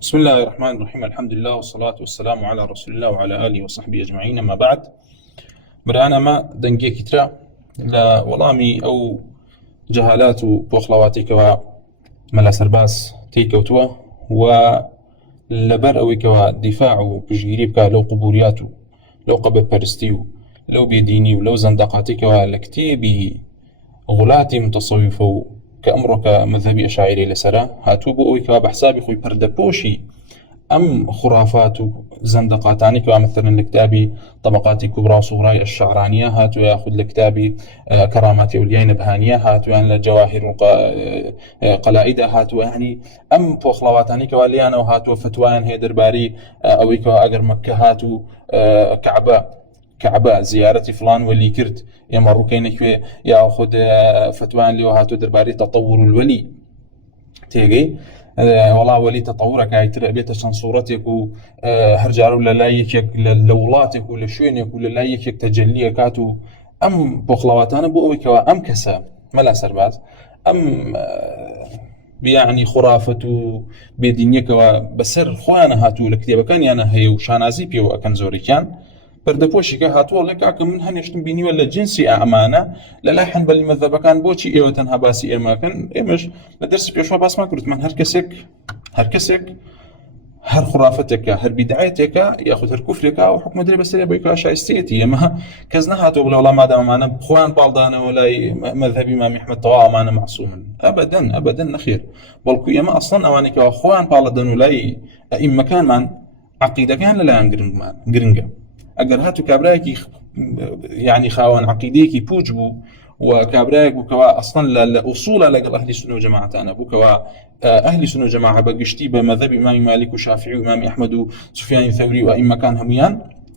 بسم الله الرحمن الرحيم. الحمد لله والصلاة والسلام على رسول الله وعلى آله وصحبه أجمعين. أما بعد، برأنا ما دنجي كترا لا ولامي أو جهالات بوخلواتك وملا سرباس تيكوتوا ولبر أوي كوا دفاع بجيريبك لو قبورياتو لو قبل برستيو لو بيديني ولو زندقاتك ولكتيبي غلاتي متصوفو كأمرك مذهبي أشاعري لسرا هاتوبو أوي كوا بحسابي خوي بردبوشي أم خرافات زندقاتاني كما مثلا لكتابي طبقات كبرى وصغرى الشعرانية هاتو ياخذ لكتابي كرامات أولياء نبهانية هاتو يعني لجواهر قلائد هاتو يعني أم بوخلواتاني كوا ليانا وهاتو فتوان هي درباري أو كوا أجر مكة هاتو كعبة زيارة فلان واللي كرت يمرو كينك ياخذ فتوان اللي هاتو درباري تطور الولي تيجي والله ولي تطورك هاي ترى بيت صورتك وهرجع ولا لا يكيك لولاتك ولا شوينك ولا لا يكيك تجليك هاتو أم بخلوات أنا بقولك أم كسا ملا سرباز أم يعني خرافة بدينيك وبسر خوانا هاتو لكتابة كان أنا هي وشانازي بيو أكن زوري كان بردەپۆشێکە هاتووەڵێ کاکە من هەنێشتم بینی وە لە جنسی ئەمانە لەلای حەنبەلی مەذهەبەکان بۆچی ئێوە تەنها باسی ئێمەکەن ئێمەش لە دەرسی پێشوا باسمان کردمان هەر کەسێک هەر خرافەتێکە هەر بیدعەتێکە یاخود هەر کوفرێکە و حکم درێ بەسەرێ بۆی کە شایستەیەتی ئێمە کەس نەهاتووە بڵێ وەڵام مادام ئەمانە خۆیان پاڵدانەوە لای مەذهەبی ئیمام ئەحمەد تەواو ئەمانە معسوومن ئەبەدەن نەخێر بەڵکو ئێمە ئەسڵەن ئەوانێکەوە خۆیان پاڵەدەن و لای ئەئیمەکانمان عەقیدەکان لەلایەن گرنگە ئەگەر هاتو کابراایەکی يعني خاوەن عەقیدەیەکی پوچ بوو و کابراایەک بوو کەوا ئەسڵەن لە ئوسوڵە لەگەڵ ئەهلی سونە و جەماعەتانە بوو کەوا ئەهلی سونە و جەماعە بەگشتی بە مەذهەبی ئیمامی مالک و شافعی و ئیمامی ئەحمەد و سوفیانی ثەوری و ئەئیمەکان هەموویان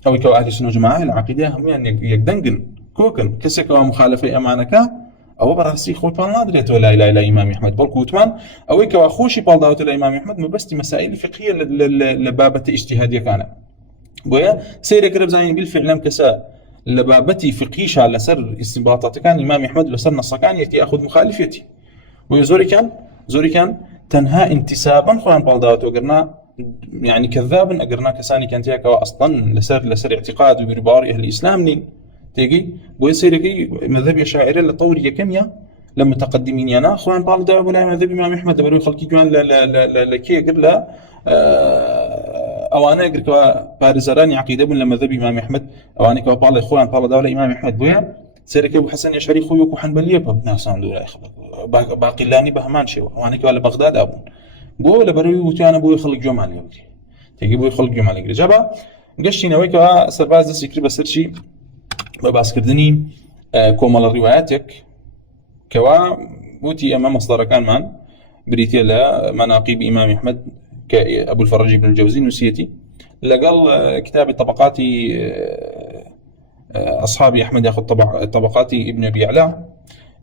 ئەوەی کەوا ئەهلی سونە و جەماعە لە عەقیدە هەموویان یەکدەنگن کۆکن کەسێکەوە مخالفەی ئەمانەکە ئەوە بەڕاستی خۆی پاڵ نادرێتەوە لای ئیمامی ئەحمەد بەڵکو وتمان ئەوەی کەوا خۆشی پاڵداوەتە لە ئیمامی ئەحمەد مەبەستی مەسائلی فقهیە لە بابەتە ئیجتیهادیەکانە بويا سيرك ربزاني بالفعل لم كسا لبابتي فقهيش على سر استنباطات كان الإمام أحمد لسر نصكان يأتي أخذ مخالفتي ويزوري كان تنهى انتسابا خوان بالداوت وقرنا يعني كذابا أقرنا كساني كانت ياكا أصلا لسر اعتقاد وبربار أهل الإسلام نين تيجي بويا سيرك مذهب الشاعر لطوري كمية لما تقدمين يانا خوان بالداوت ولا مذهب الإمام أحمد بروي خلقي جوان لا كي قبل أوانا يقول كوا بارزراني عقيدة من لمذهب إمام أحمد أوانا كوا بعض إخوان بعض دولة إمام أحمد بويا سيرك أبو حسن يشعري خويك وحنبلية بناس عنده لا يخبر باقي لاني بهمان شيء أوانا كوا لبغداد أبون بو لبروي وتيانا بو يخلق جمالي يبدي تيجي بو يخلق جمالي جابا قشتي نوي كوا سرباز السكري بسر شيء بباس كردني كومال الرواياتك كوا بوتي أمام مصدر كان مان بريتي لا مناقب إمام أحمد كأبو الفرج بن الجوزي نسيتي لقال كتاب طبقات أصحابي أحمد ياخذ طبقات ابن أبي يعلى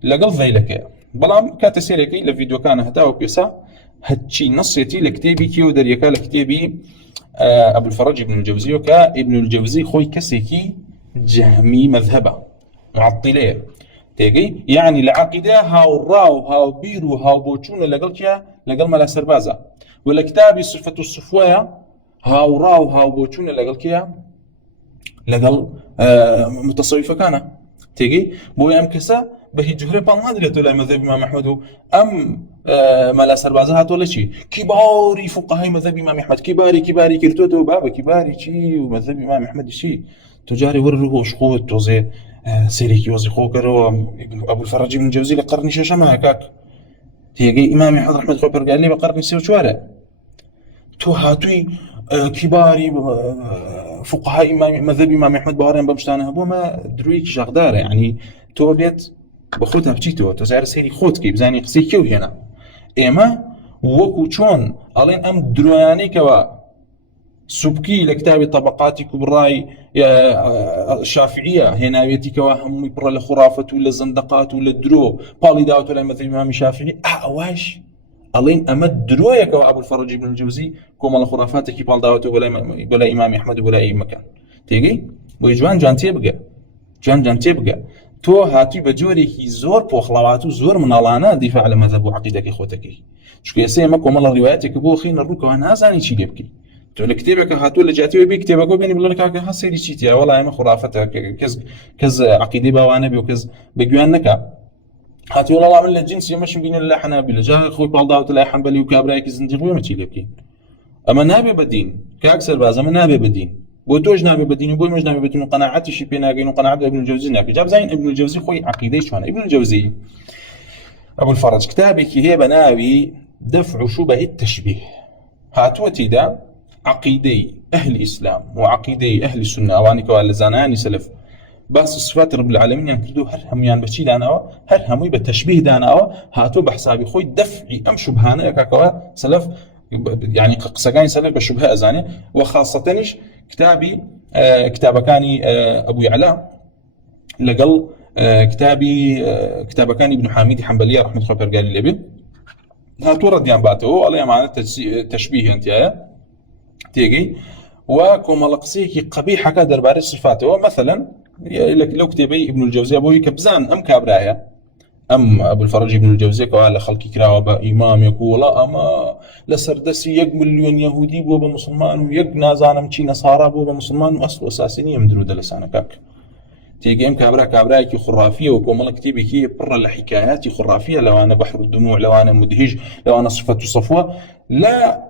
لقال ذيلك بلام كاتسيريكي لفيديو كان هتاو كيسا هتشي نصيتي لكتابي كيو دريكا لكتابي أبو الفرج بن الجوزي وكابن الجوزي خوي كسيكي جهمي مذهبة معطلية تيجي يعني العقيدة هاو راو هاو بيرو هاو بوچون لقال ملا سربازة ولا كتابي صفة الصفوية هاو راو هاو بوچون لقال متصوفة كان تيجي بو ام كسا بهي جهري بان نادريت ولا مذهب امام احمد ام ملا سربازة هاتو ولا شي كباري فقهاء مذهب امام احمد كباري كرتوتو بابا كباري شي ومذهب امام احمد شي تجاري ورغو شخوت وزي سيريكي وزي خوكر ابو الفرج بن الجوزي لقرني شاشما هكاك تيجي امام احمد رحمه الله قال لي بقرني سيو شوارع تو هاتوي كباري فقهاء امام مذهب امام احمد بهارين بمشتانه بو ما درويك شغدار يعني تو بيت بخوتها بچيتو تو زار سيري خوتكي بزاني قسي كيو هنا اما وكو چون الين ام دروياني كوا سبكي لكتاب طبقات كبراي الشافعية هنا بيتي كواهم يبرا لخرافة ولا زندقات ولا درو بالي داوت ولا مثل الإمام الشافعي أواش ألين أمد درويا كوا أبو الفرج بن الجوزي كوما الخرافات كي بال داوت ولا إمام أحمد ولا أي مكان تيجي ويجوان جان تبقى تۆ هاتووی بە جۆرێکی زۆر پۆخڵاوات و زۆر مناڵانە دیفاع لە مەذهب و عەقیدەکەی خۆتەکەی، چونکە ئێستا ئێمە کۆمەڵە ڕیوایەتێک بۆ خینە ڕووکەوە نازانی چی لێ بکەی. تۆ لە کتێبێکە هاتووە لە جیاتیەوە بێ کتێبەکە بێنی بڵێ کاکە ها سەیری چیتیە، وەڵا ئێمە خوڕافەتە، کەس عەقیدەی باوانە بێ و کەس بەگویان نەکا. هاتووە وەڵا من لە جنسی ئێمەشم بینە لە حەنابیلە، جا خۆی پاڵداوتە لای حەنبەلی و کابرایەکی زندیق بێمە چی لێ بکەین؟ ئەمە نابێ بەدین کاک سەرباز، ئەمە نابێ بەدین، بۆ تۆش نابێ بەدین و بۆی مەش نابێ بەدین و قەناعەتیشی پێ ناگەین و قەناعەت ابن الجوزی ناکەین. جا بزانین ابن الجوزی خۆی عەقیدەی چۆنە. ابن الجوزی أبو الفرج كتابك هي بناوي دفع شبه التشبيه، هاتوتيدا عقيدي أهل الإسلام وعقيدي أهل السنة أواني كوال زاناني سلف بس صفات رب العالمين ينكردو هر هميان بشي داناوا هر همي بتشبيه داناوا هاتو بحسابي خوي دفعي أم شبهانا كاكوا سلف يعني قسقاني سلف بشبهة أزاني. وخاصة كتابي كتابكاني أبو يعلى لقل كتابي كان ابن حامد حنبلية رحمة الله برقال الابن هاتو رديان باتو الله معنا تشبيه انت تيجي وكما لقصيكي قبيحة كادر بارس صفاته. مثلا لو كتابي ابن الجوزي ابوي كبزان ام كابرايا ام ابو الفرج ابن الجوزي قال خلقي كراوة امام يقول اما لسردسي يق مليون يهودي بوبا مسلمان ويق نازانم تشي نصارى بوبا مسلمان واصل اساسيني مدرود لسانك تيجي ام كابرايكي خرافيه وكومل كتيبي برا لحكاياتي خرافيه، لو انا بحر الدموع، لو انا مدهج، لو انا صفه صفوه لا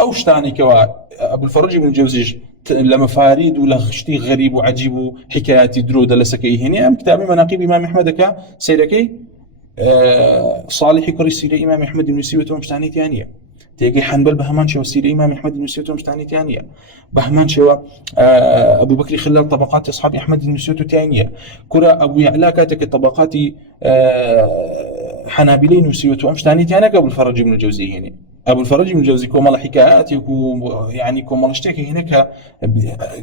اوش تاني كوا ابو الفرج بن الجوزي لما فاريد ولا خشتي غريب وعجيب وحكاياتي درود لسكي هنا ام كتابي مناقب امام احمد كا سيركي صالح كرسي امام احمد بن سيوت ومشتاني ثانيه تيجي حنبل بهمان شو سير امام احمد بن سيوت ومشتاني ثانيه بهمان شو ابو بكر خلال طبقات اصحاب احمد بن سيوت ثانيه كرة ابو يعلى كاتك طبقات حنابلين وسيوت ومشتاني ثانيه ابو الفرج بن الجوزي هنا ابو الفرج بن الجوزي كومال حكايات يعني كومال اشتكي هناك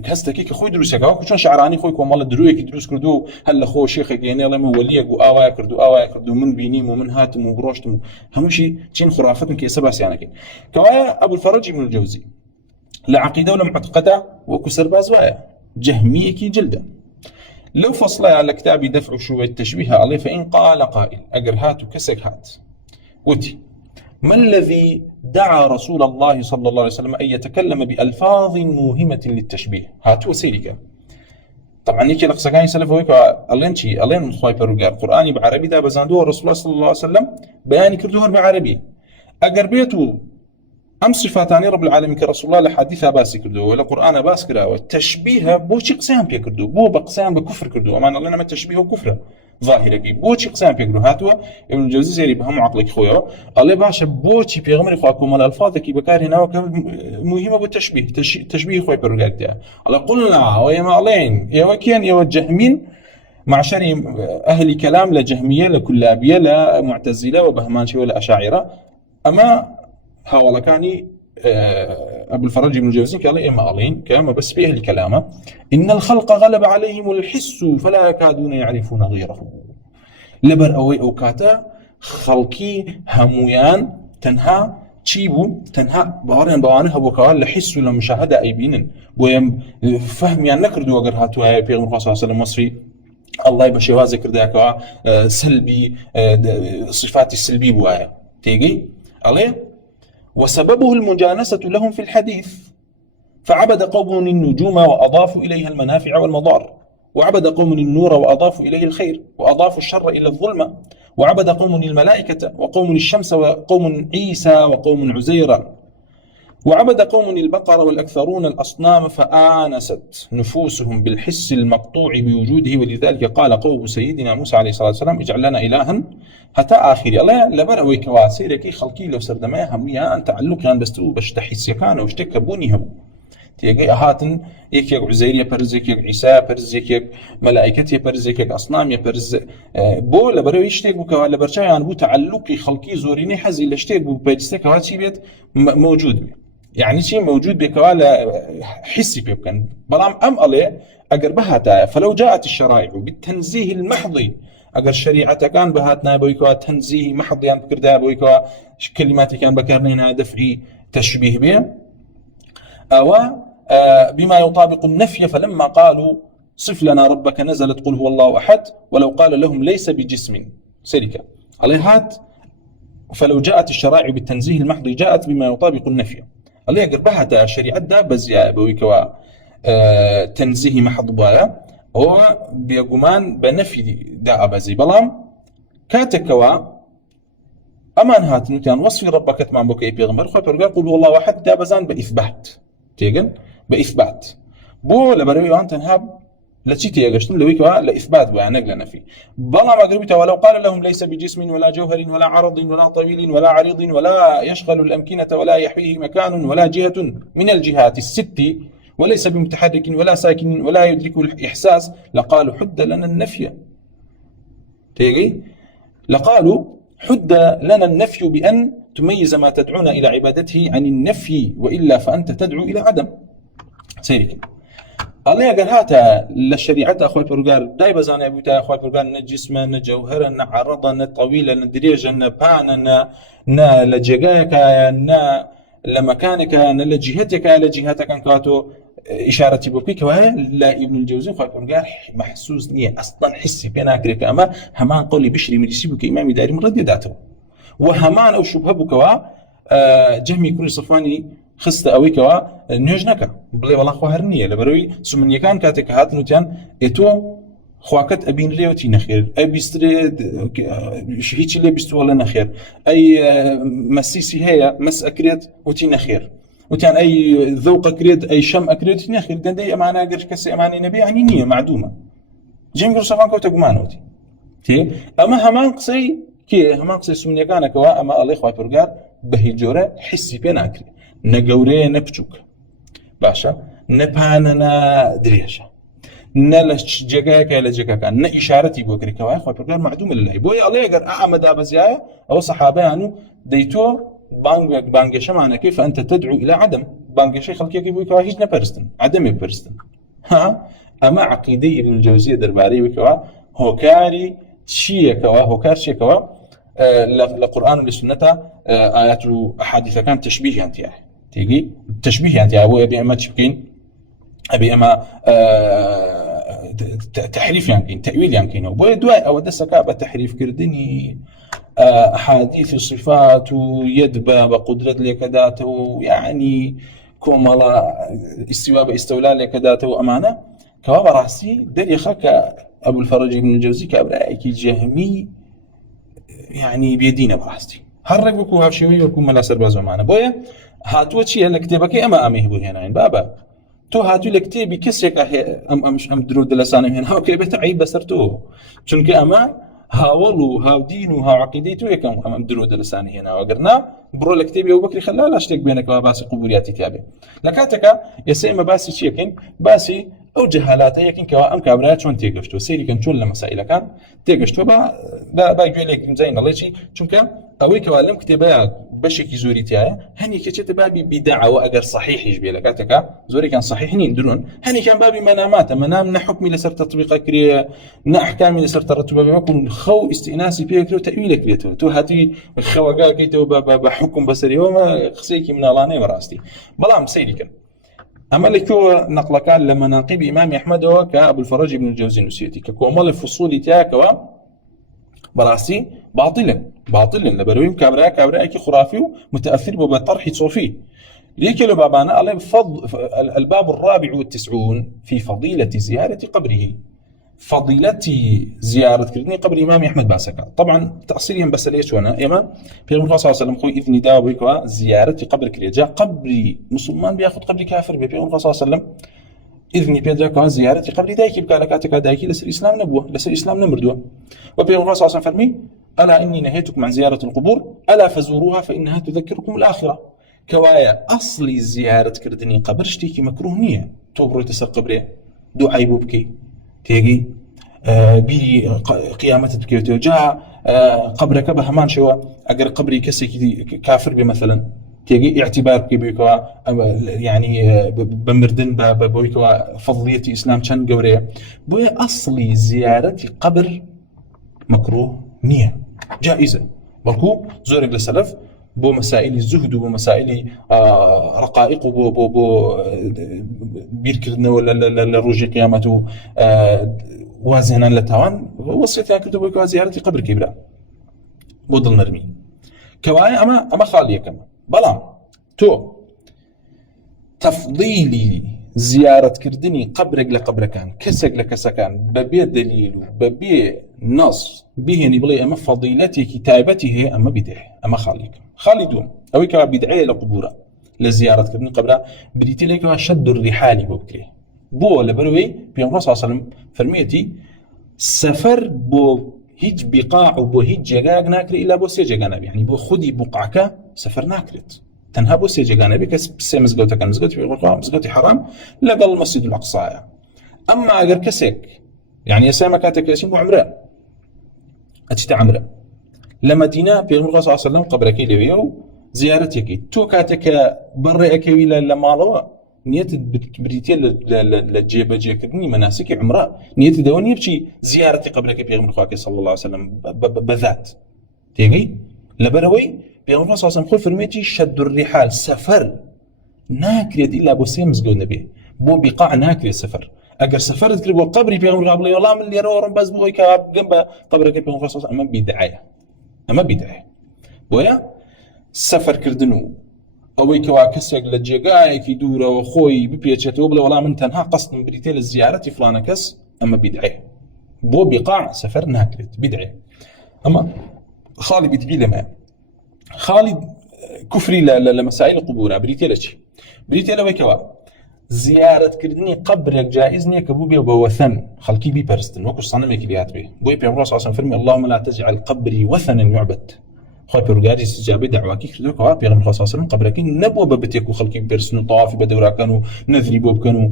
هستكي كخوي دروسك او كشون شعراني خوي كومال درويك دروس كردو هل خو شيخك يعني الله موليك واوا كردو من بينيم ومن هاتم وبروشتم همشي تشين خرافات من كيسبا يعني كوايا ابو الفرج بن الجوزي لعقيده ولا معتقده وكسر بازوايا جهميكي جلده لو فصل على كتابي دفع شوية التشبيه عليه فإن قال قائل أجر هات كسك هات وتي ما الذي دعا رسول الله صلى الله عليه وسلم أن يتكلم بألفاظ موهمة للتشبيه هاتو سيرك طبعا نيجي لقصقاني سلف ويك ألينشي ألين خوايبر وقال قرآني بعربي دا بزاندوه الرسول الله صلى الله عليه وسلم بياني كردوه بعربي أجر بيتو أم صفاتاني رب العالمين كرسول الله لحديثها باسي كردو ولا قرآن باس كرا والتشبيه بوشي قسام بيكردو بو بقسام بكفر كردو أمان الله ما التشبيه كفر ظاهرة كي بوشي قسام بيكردو هاتوا ابن الجوزي زيري بهم عقلك خويا الله باشا بوشي بيغمر خواكم الألفاظ كي بكار هنا مهمة بالتشبيه تشبيه خوي برقاتها الله قلنا ويما علين يا وكين يا وجهمين معشر أهل كلام لجهمية لكلابية لمعتزلة وبهمانشي ولا أشاعرة أما هاولا كاني أبو الفرج بن الجوزي قال إما ألين كما بس فيه الكلام إن الخلق غلب عليهم الحس فلا يكادون يعرفون غيره لبر أوي أوكاتا خلقي همويان تنها تشيبو تنها بوارن بوانها بوكوال لحس ولا مشاهدة أي بينن بويم فهم يعني نكردو أجر هاتوا هاي بيغمر صلى الله عليه وسلم مصري الله يبشي وازكر ذاك سلبي صفات السلبي بوايا تيجي عليه وسببه المجانسة لهم في الحديث فعبد قوم النجوم وأضافوا إليها المنافع والمضار وعبد قوم النور وأضافوا إليه الخير وأضافوا الشر إلى الظلمة وعبد قوم الملائكة وقوم الشمس وقوم عيسى وقوم عزير وعبد قوم البقر والأكثرون الأصنام فآنست نفوسهم بالحس المقطوع بوجوده ولذلك قال قوم سيدنا موسى عليه الصلاة والسلام اجعل لنا إلها حتى آخر الله لبرأوي كواسيركي خلقي لو سردما هميان تعلقيان بستو بشتحس يكان واشتكبوني هبو تيجي هاتن يك عزير يبرز يك عيسى يبرز يك ملائكة يبرز يك أصنام يبرز بو لبرأوي يشتك بكوا لبرشا يعني بو تعلقي خلقي زوريني حزي لشتك بو بيجستك هاتشي بيت موجود بي. يعني شيء موجود بكوالا حسي بيبكن بلام أم عليه أجر بهاتا فلو جاءت الشرائع بالتنزيه المحض أجر شريعة كان بهاتنا بويكوا تنزيه محض يعني بكردا بويكوا كلمات كان بكرنينا دفعي تشبيه بها أو بما يطابق النفي فلما قالوا صف لنا ربك نزلت قل هو الله أحد ولو قال لهم ليس بجسم سيرك عليهات. فلو جاءت الشرائع بالتنزيه المحض جاءت بما يطابق النفي. الله يقربها شريعة دا بزياء بويكوا تنزيه محض بايا هو بيقومان بنفي دا أبازي بلام كاتكوا أمان هات نتيان وصفي ربك تمام بوكي بيغمر خوي برقال قل والله واحد دا بزان بإثبات تيغن بإثبات بو لبروي أنت نهاب لتشي تيغشتن لويكوا لإثبات بو يعني نقل نفي بلا ما قربته ولو قال لهم ليس بجسم ولا جوهر ولا عرض ولا طويل ولا عريض ولا يشغل الأمكنة ولا يحويه مكان ولا جهة من الجهات الست وليس بمتحرك ولا ساكن ولا يدركه الإحساس لقالوا حد لنا النفي تيجي لقالوا حد لنا النفي بأن تميز ما تدعون إلى عبادته عن النفي وإلا فأنت تدعو إلى عدم سيرك الله قال هاتا للشريعة أخوي برقار داي بزانا يبوتا أخوي برقار نجسما نجوهرا نعرضا نطويلا ندريجا نبانا نا لجيغاك نا لمكانك نا لجهتك لجهتك انكاتو إشارة بوكيك وهي لا ابن الجوزي أخوي برقار محسوس نية أصلا حسي بينا أكريك أما همان قولي بشري مجيسيبك إمامي داري مرد يداته وهمان أو شبه بكوا جهمي كل صفاني خست أويكوا نيوجنكا بلي والله خوهرنية لبروي سمني كان كاتك هات نوتيان إتو خواكت أبين ريوتي نخير أي بيستريد هيك اللي بيستوى لنا خير أي مسيسي هي مس أكريت وتي نخير وتيان أي ذوق أكريت أي شم أكريت وتي نخير كان دي أمانة قرش كسي أمانة نبي يعني نية معدومة جيم قرص فانكو تقمانوتي تي أما همان قصي كي همان قصي سمني كان كوا أما الله خوي برقار بهجورة حسي بين أكري نجوري نبتشوك باشا نباننا دريشة نلش جاكاك إلى جاكاك ن إشارتي بوكري كواي خوي برقار معدوم الله بوي الله يقر أعمد أبزياء أو صحابة أنو ديتو بانجش معنا كيف أنت تدعو إلى عدم بانجش خلقي كيف بوي كواي هيج نبرستن عدم يبرستن ها أما عقيدة ابن الجوزي درباري وكوا هوكاري شيء كوا هوكار شيء كوا للقرآن والسنة آيات وأحاديث كان تشبيه يعني تيجي تشبيه يعني أبو أبي أما تشبكين أبي أما تحريف يعني تأويل يعني أبو دواء أو دسكا بتحريف كردني أحاديث الصفات ويدبا بقدرة لكذاته يعني كوملا استواء استولى لكذاته أمانة كواب راسي دري خاك أبو الفرج بن الجوزي كأبرائك جهمي يعني بيدينا براستي هرق بكو هافشيوي وكم ملا سربازو معنا بويا هاتو تشي لكتابك اما اميه بو هنا بابا تو هاتو لكتابي كسيك ام درود لسانه هنا هاو كيبت عيب بسرتو چونك اما هاولو هاو دينو هاو عقيدتو يكم ام درود لسانه هنا وقرنا برو لكتابي ابو بكر خلال اشتك بينك وباس قبولياتي تابع لكاتك يسمى باسي شيكين باسي أو جهالات هي كن كوا أم كابرات شون تيجشتو سيري كن شون لمسائل كان تيجشتو با يقول لك زين الله شيء شون كان أوي كوالم كتبا بشكل زوري تاعه هني كتبت بابي بدعة وأجر صحيح يجبي لك أتكا زوري كان صحيح نين هني كان بابي منامات منام حكمي لسر تطبيق كريه أحكامي لسر ترتب ما يكون خو استئناسي فيه كريه تأويل كريته تو هاتي خواجا كيتو بحكم بصري وما خسيكي من الله نيم راستي بلام سيري كان أما لكو نقل كان لمناقب إمام أحمد كأبو الفرج بن الجوزي النسيتي ككومال الفصول تاعك براسي باطلا لبرويم كابراء كي خرافي متأثر بطرح صوفي ليك لبابانا الله الباب الرابع والتسعون في فضيلة زيارة قبره فضيلة زيارة كردني قبر إمام أحمد باسكا طبعا تأصيليا بس ليش وانا إما في الرسول صلى الله عليه وسلم خوي إذن داوي زيارة قبر كريه جاء قبر مسلمان بياخذ قبر كافر في الرسول صلى الله عليه وسلم إذن بيدرك زيارة قبر دايكي بكالكاتك دايكي لسر الإسلام نبوه لسر الإسلام نمردوه وفي الرسول صلى الله عليه وسلم فرمي ألا إني نهيتكم عن زيارة القبور ألا فزوروها فإنها تذكركم الآخرة كوايا أصلي زيارة كردني قبر شتيكي مكروه نية توبرو تسر قبريه دو عيبو بكي تيجي بي قيامته بكيوتو جاء قبرك بهمان شو أجر قبري كسي كافر بمثلا تيجي اعتبار بيكوا يعني بمردن بويكوا فضلية إسلام كان جورية بويا أصلي زيارة قبر مكروه نية جائزة بلكو زورك للسلف بو مسائل الزهد وبو مسائل رقائق بیرکردنەوە لە ڕۆژی قیامەت و وازهێنان لە تاوان وەسیەتیان کردو بۆ کەوا زیارەتی قەبرکەی برا بۆ دڵنەرمی کەوایە ئەمە خاڵ یەکەمە. بەڵام تۆ تەفضیلی زیارەتکردنی قەبرێک لە قەبرەکان کەسێک لە کەسەکان بەبێ دەلیل و بەبێ نەس بهێنی بڵێ ئەمە فەضیلەتێکی تایبەتی هەیە، ئەمە بیدعە. ئەمە خاڵ یەکەم. خاڵی دووەم ئەوەی کەوا بیدعەیە لە قوبورە لە زیارەتکردنی قەبرا بریتە لێکەوە شەد الرحالی بۆ بکرێ. بۆ لەبەرەوەی پێغەمبەر صلی الله علیه و سلم فەرموویەتی سەفەر بۆ هیچ بیقاع و بۆ هیچ جێگایەک ناکرێت ئیلا بۆ سێ جێگا نەبێ، یعنی بۆ خودی بوقعەکە سەفەر ناکرێت، تەنها بۆ سێ جێگا نەبێ کە سێ مزگەوتەکان مزگەوتی پێغەمبەر، مزگەوتی حەرام لەگەڵ مەسجد الأقصایە. ئەمما ئەگەر کەسێک یعنی ئێستا کاتێک ئەچین بۆ عومرە ئەچیتە عومرە لە مەدینە پێغەمبەر صلی الله علیه و سلم قەبرەکەی لەوێیە و زیارەتێکی تۆ کاتێک کە بەڕێ ئەکەوی لە ماڵەوە نیەتت بریتە لە جێبەجێکردنی مەناسکی عومرە، نیەتت دەوە نییە بچی زیارەتی قەبرەکەی پێغەمبەر خواکێ صلی الله علیه و سلم بەذات تێگەی. لەبەرەوەی پێغەمبەر صلی الله علیه و سلم خۆی فەرموویەتی شەد الرحال سەفەر ناکرێت ئیلا بۆ سێ مزگەوت نەبێ، بۆ بیقاع ناکرێت سەفەر. ئەگەر سەفەرت کرد بۆ قەبری پێغەمبەر بڵێ وەڵام من لێرەوە ڕۆم بەس بۆی کە بگەم بە قەبرەکەی پێغەمبەر صلی الله علیه و سلم، ئەمە بیدعەیە، ئەمە بیدعەیە. بۆیە سەفەرکردن و ئەوەی کەوا کەسێک لە جێگایەکی دوورەوە خۆی بپێچێتەوە بڵێ وەڵام من تەنها قەستم بریتێ لە زیارەتی فڵانە کەس، ئەمە بیدعەیە. بۆ بیقاع سەفەر ناکرێت، بیدعەیە. ئەمە خاڵی بیدعی لەمەیە. خاڵی کوفری لە مەسائل قوبورە بریتێ لە چی؟ بریتێ لەوەی کەوا زیارەتکردنی قەبرێک جائز نییە کە بوو بێ بە وەثەن خەڵکی بیپەرستن وەکو سەنەمێکی لێهات بێ. بۆی پێغەمبەر صلی الله علیه و سلم فەرمی اللهم لا تجعل قبري وثنا يعبد. خۆی پەروەردگاری استیجابەی داواکی کردووە پێغەمبەر صلی الله علیه و سلم قەبرەکەی نەبووە بە بتێک و خەڵکی بپەرستن و تەوافی بە دەوراکەن و نەذری بۆ بکەن و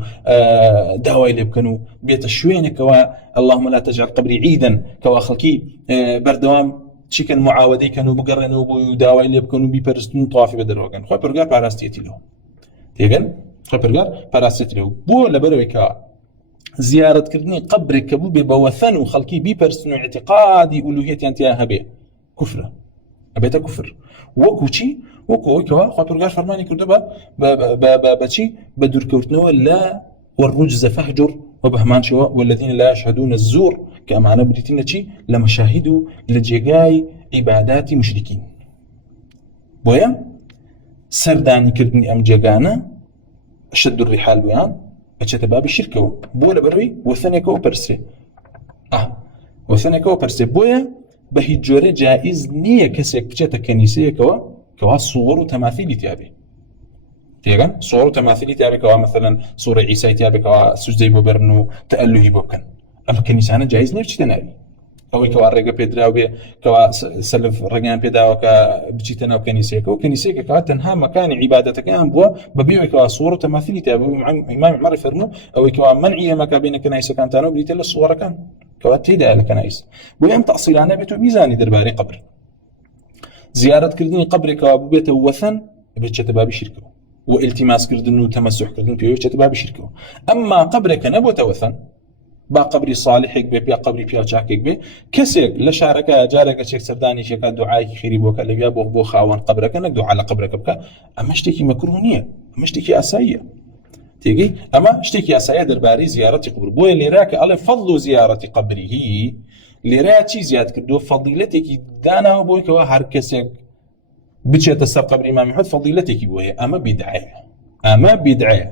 داوای لێ بکەن و بێتە شوێنێکەوە اللهم لا تجعل قبري عيدا کەوا خەڵکی بەردەوام چیکن معاودەی کەن و بگەڕێنەوە بۆ داوای لێ بکەن و بیپەرستن و تەوافی بە دەوراکەن. خۆی پەروەردگار پاراستێتی لەوە تێگەن، خۆی پەروەردگار پاراستێتی لەوە. بۆ لەبەرەوەی کە زیارەتکردنی قەبرێک کە بوو بێ بە وەثەن و خەڵکی بیپەرستن و اعتقادی ئولوهیەتیان تیا هەبێ کوفرە، ئەبێتە کوفر. وەکو چی؟ وەکو ئەوەی کەوا خوا پەروەردگار فەرمانی کردووە بە چی؟ بە دوورکەوتنەوە لە والرجز فاهجر وبهمان شوا والذين لا يشهدون الزور کە ئەمانە بریتینە چی؟ لە مەشاهید و لە جێگای عیباداتی مشریکین. بۆیە سەردانیکردنی ئەم جێگانە شەد الرحال بۆیان بەچێتە بابی شرکەوە، بۆ لەبەرەوەی وەثەنێکەوە پەرسێ وەثەنێکەوە پەرسێ. بۆیە بە هیچ جۆرە جائز نییە کەسێک بچێتە کەنیسەیەکەوە کەوا سووەڕ و تەماثیلی تیابێ تێگەن، سووەڕ و تەماثیلی تیابێ کەوا مەثەلەن سوورەی عیسای تیابێ کەوا سوجدەی بۆ بەرن و تەئەلوهی بۆ بکەن، ئەم کەنیسانە جائز نییە بچیتە ناوی. ئەوەی کەوا ڕێگە پێدراو بێ کەوا سەلف ڕێگەیان پێداوە کە بچیتە ناو کەنیسەیەکەوە، کەنیسەیەکە کەوا تەنها مەکانی عیبادەتەکەیان بووە بەبێەوەی کەوا سووەڕ و تەماثیلی تیابێ. ئیمام عومەر فەرموو ئەوەی کەوا مەنعی ئەمەکە بینە کەنایسەکانتانەوە بریتە لە سووەڕەکان کەوا تێدایە لە کەنایس. بۆیە ئەم تەفسیلانە بێت و بیزانی دەربارەی قەبر. زیارەتکردنی قەبرێکەوە بێتە وەثەن بێتێتە بابی شرکەوە و ئیلتیماسکردن و تەمەسوحکردن پێوە بێتە بابی شرکەوە. ئەمما قەبرێکە نەبووتە وەثەن، با قبری صالحێک بێ یا قبری پیاچاکێک بێ، کەسێک لە شارەکە جارێکە چێک سەردانیشێکە دوعایەکی خێری بۆکە لەویا بۆ خاوەن قەبرەکە نەک دوعا لە قەبرەکە بکە، ئەمە شتێکی مەکروه نییە، ئەمە شتێکی ئاساییە تێگەی. ئەمە شتێکی ئاساییە دەربارەی زیارەتی قبر. بۆیە لێرە کە ئەڵێ فەضل و زیارەتی قەبریهی لێرە چی زیاد کردووە؟ فەضیلەتێکی داناوە بۆی کەوە هەر کەسێک بچێتە سەر قەبری ئیمامی حەد فەضیلەتێکی بۆیە. ئەمە بیدعەیە، ئەمە بیدعەیە.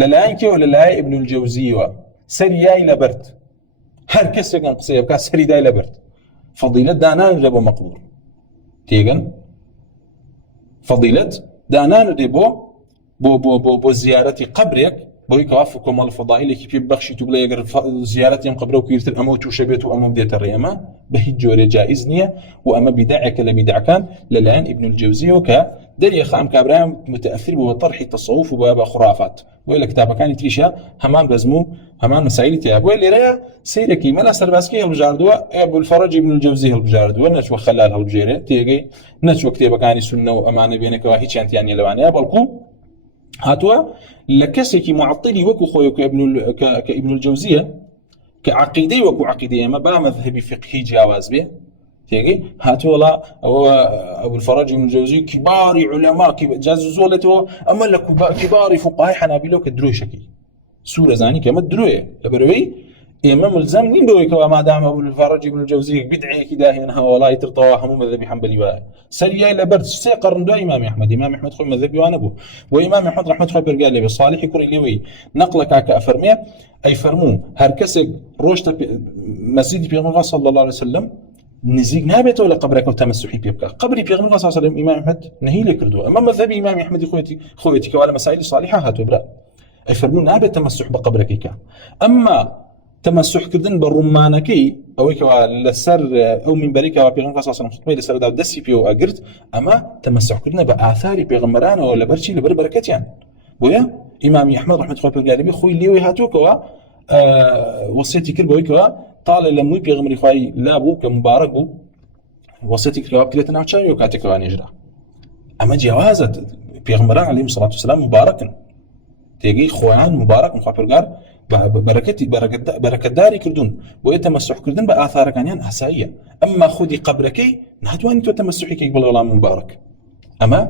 لەلایەن کێوە؟ لەلایەن ئیبن الجەوزیەوە. سەری یای لەبەرد، هەر کەسێکم قسەیە بکات سەری دای لەبەرد، فەضیلەت دانانرێ بۆ مەقبور تێگەن، فەضیلەت دانانرێ بۆ زیارەتی قەبرێک بۆی کەوا کۆمەڵ فەضائیلێکی پێ بەخشیت و بڵێ ئەگەر زیارەتی ئەم قەبرە و کوێرتر ئەمە و تووشە بێت و ئەمە بدێتە ڕێ، ئەمە بە هیچ جۆرێ جائز نییە و ئەمە بیدعێکە لە بیدعەکان لەلایەن ئیبن الجەوزیەوە کە دەریێخە ئەم کابرایان متأثر بووە طرحی تەسەووف و بە خورافات. بۆیە لە کتابەکانی تریشە هەمان بەزم و هەمان مەسائیلی تیا. بۆیە لێرەیە سەیرەکی مەلا سەرباسکی هەڵبژاردووە ئەبوالفەرەج ئیبن الجەوزی هەڵبژاردووە، نەچوە خەلال هەڵبژێرێ تێگەی، نەچوە کتێبەکانی سوننە و ئەمانە بێنێکەوە هیچیان تیان نیە لەوانەیە، بەڵکو هاتووە لە کەسێکی معطلی وەکو خۆی کە ئیبن الجەوزیە کە عەقیدەی وەکو عەقیدەی ئێمە با مەذهبی فقهی جیاواز بێ تێگەی، هاتووەڵا ئەوە ئەبوالفەرەج ئیبن الجەوزی کیباری عولەما جاز زۆڵێتەوە ئەمە لە کیباری فوقهای حەنابیلە کە درۆشەکەی سوره زاني كما درويه لبروي امام ملزم نين بوي كما ما دام ابو الفرج ابن الجوزي بدعي كده هنا والله يترطوا هم مذهبي حنبلي بقى سريا لبرد سيقرن دو امام احمد خو مذهبي وانا ابو وامام احمد رحمه الله قال لي صالح يكون لي نقلك كافرمي اي فرمو هر کس روشت مسجد پیغمبر صلی الله علیه وسلم نزیک نابێت ولا قبرك وتمسحي بيبقى قبري پیغمبر صلی الله عليه وسلم امام احمد نهي لكردو اما مذهب امام احمد خويتي كوالا مسائل صالحه هاتو برا اي فرمو نابێت تمسح بقبرك كا اما تمسح كردن بالرمانكي او كوا لسر او من بريكا وبيغمبر صلى الله عليه وسلم خطبه لسر داو دسي بيو اجرت اما تمسح كردن باثار بيغمبران ولا برشي لبركتيان ويا امام احمد رحمه الله قال لي خوي لي هاتو كوا وصيتي كربوي كوا طال لموي بيغمري خوي لابو كمبارك بو وصيتي كوا كلتنا تشايو كاتكوا نجرا اما جوازت بيغمران عليه الصلاه والسلام مبارك تيجي خوان مبارك مخابرغار بركة داري كردون ويتمسح كردون بآثار كانيان أحسائية أما خذي قبركي نهتواني تتمسحي كي قبل غلام مبارك أما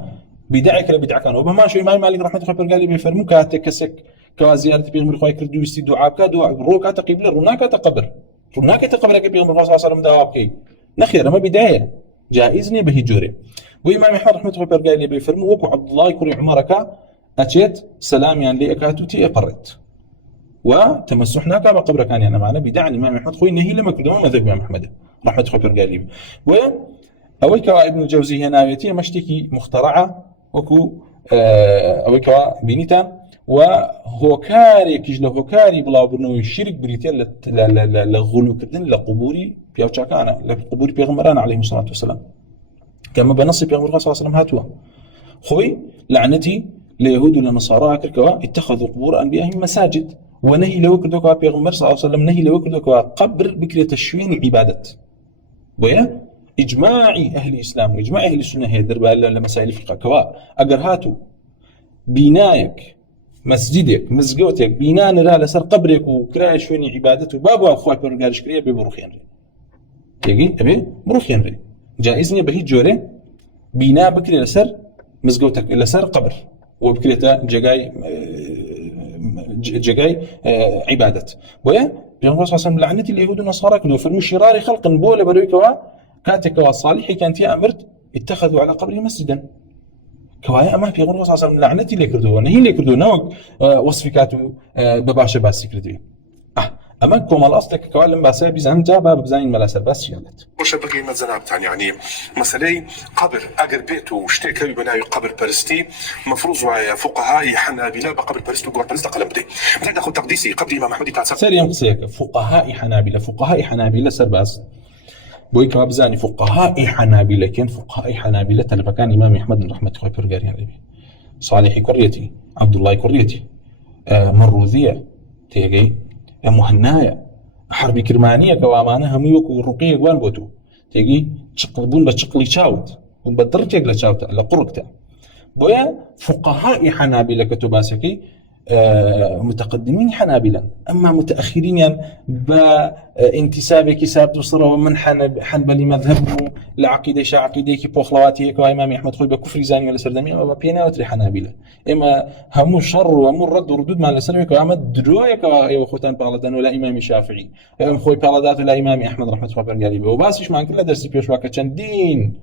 بدعك لبدع كان وبما شو إمام مالك رحمة الله قال لي بيفرمو كاتكسك كوا زيارة بيغمر خواي كردو يستي دعاء كدعاء روكا تقبل رناكا تقبر رناكا تقبرك بيغمر صلى الله عليه وسلم دعاء نخير ما بداية جائزني بهجوري وإمام أحمد رحمة الله قال لي بيفرمو وكو عبد الله يكون عمرك أتيت سلام يعني لأكاتوتي أقرت وتمسحنا كما قبر كان يعني معنا بدع الإمام أحمد خوي نهي لما كردوا مذهب الإمام أحمد رحمة الله قال و أويك ابن الجوزي هنا يتي مشتكي مخترعة وكو أويك بنيتا وهو كاري كجله هو كاري بلا برنو الشرك بريتيا لغلو كردن لقبوري بيوتشاكانا لقبوري بيغمران عليه الصلاة والسلام كما بنص بيغمر صلى الله عليه وسلم هاتوا خوي لعنتي ليهود ولنصارى كركوا اتخذوا قبور أنبيائهم مساجد ونهي لو كردوكوا بيغمبر صلى الله عليه وسلم نهي لو كردوكوا قبر بكرة تشوين عبادة ويا إجماع أهل الإسلام وإجماع أهل السنة هي دربها لمسائل الفقه كوا أجر هاتوا بنايك مسجدك مزقوتك بناء نرى لسر قبرك وكراء شوين عبادته بابو أخوة بيرجعش كريه ببروخين يجي أبي بروخين ري جائزني بهي جوري بناء بكرة لسر مزقوتك لسر قبر وبكرة جاي عبادة ويا بيغمبر صلى الله عليه وسلم لعنة اليهود والنصارى كلهم في شرار خلق بول برويكوا كاتك والصالح كانت أمرت اتخذوا على قبره مسجدا كوايا أما بيغمبر صلى الله عليه وسلم لعنة اللي كردوه نهي اللي كردوه نوع وصفكاتو بباشا باسي كردوه اما كوم الاصل كوالم باسا بزعم جابها بزاين ملاسر بس شغلت وش بقي مزنابت يعني مسألة قبر أجر بيته وشتكى بناء قبر برستي مفروض فقهاء حنابلة بقبر برستي وقبر برستي قلم بدي بدي أخذ تقديسي قبل إمام أحمد تعصب سر ينقصيك فقهاء حنابلة سر بس بويك ما بزاني فقهاء حنابلة كان فقهاء حنابلة تلبكان إمام أحمد رحمة الله برجاري عليه صالح كريتي عبد الله كريتي مروذية تيجي مهناية حرب كرمانية كوامانة هميوك ورقية قوان بوتو تيجي تشقلبون بتشقلي شاوت وبدرجة لشاوت على قرقته بويا فقهاء حنابلة كتباسكي متقدمين حنابلة أما متأخرين يعني بانتساب كساب تصره ومن حنبلي مذهبه لعقيدة شعقيدة كي بوخلواتي كإمام أحمد خوي بكفر زاني ولا سردمي أو بينا وتري حنابلة إما هم شر وهم رد وردود مع السلام كأحمد دروية كأخوتان بالدان ولا إمام الشافعي إمام خوي بالدات ولا إمام أحمد رحمة الله برجالي وباسش مع كل درس بيش واقع دين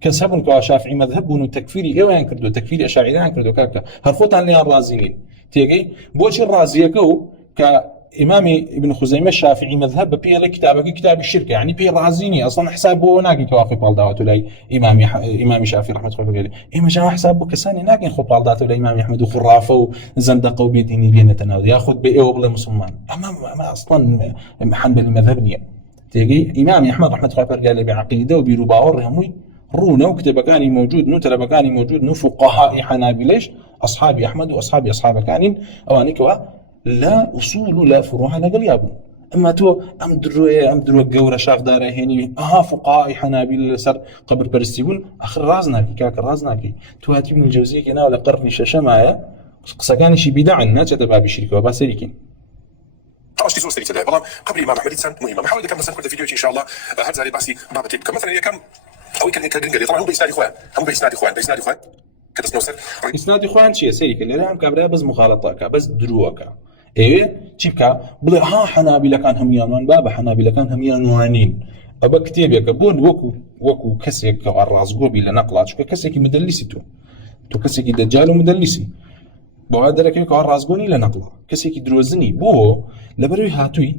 كسبن كشافعي مذهبون وتكفيري إيه وين كردو تكفيري أشاعرة عن كردو كاركا هالخوتان اللي الرازيين تيجي بوش الرازية كو كإمام ابن خزيمة الشافعي مذهب بيه لكتابك كتاب الشركة يعني بيه رازيني أصلا حسابه ناقن كواقف بالدات ولا إمام الشافعي رحمة الله عليه إما جاء حسابه كساني ناقن خو بالدات ولا إمام أحمد وخرافة وزندقة وبيديني بين تناول ياخذ بيه وبلا مسلمان أما أصلا حنبل المذهب تيجي إمام أحمد رحمة الله عليه بعقيدة وبرباور هموي رونا وكتب كان موجود نو تلب كان موجود نو فقهاء حنابلة أصحاب أحمد وأصحاب كان أوانيك لا أصول لا فروع نقل يابو أما تو أم درو جورة شاف داره هني فقهاء حنابلة سر قبر برستيون آخر رازناكي كاك رازناكي تو هاتي من الجوزية كنا ولا قرن شاشة معايا قصة شي بدع الناس تبع بالشركة وباسريكين طاش تزور سريت ده والله قبل إمام أحمد سنت مهمة محاولة كم مثلا كنت فيديو إن شاء الله هذا اللي باسي بابتي كمثلا كم أو كان يكادرين طبعا هم بإسناد إخوان كتسنوسر إسناد إخوان شيء سيري كنا لهم كابريا بس مخالطة بس دروكا چی بکە بڵێ ها حەنابیلەکان هەمویانوان بابە حەنابیلەکان هەمویانوانین ئەبە کتێبێکە بۆن وەکو کەسێک کە ڕازگۆبی لە نەقڵات چکە کەسێکی مدللیسی تۆ کەسێکی دەجال و مدللیسی بەوا دەرەکەی کە ڕازگۆنی لە نەقڵە کەسێکی درۆزنی بۆ لەبەروی هاتووی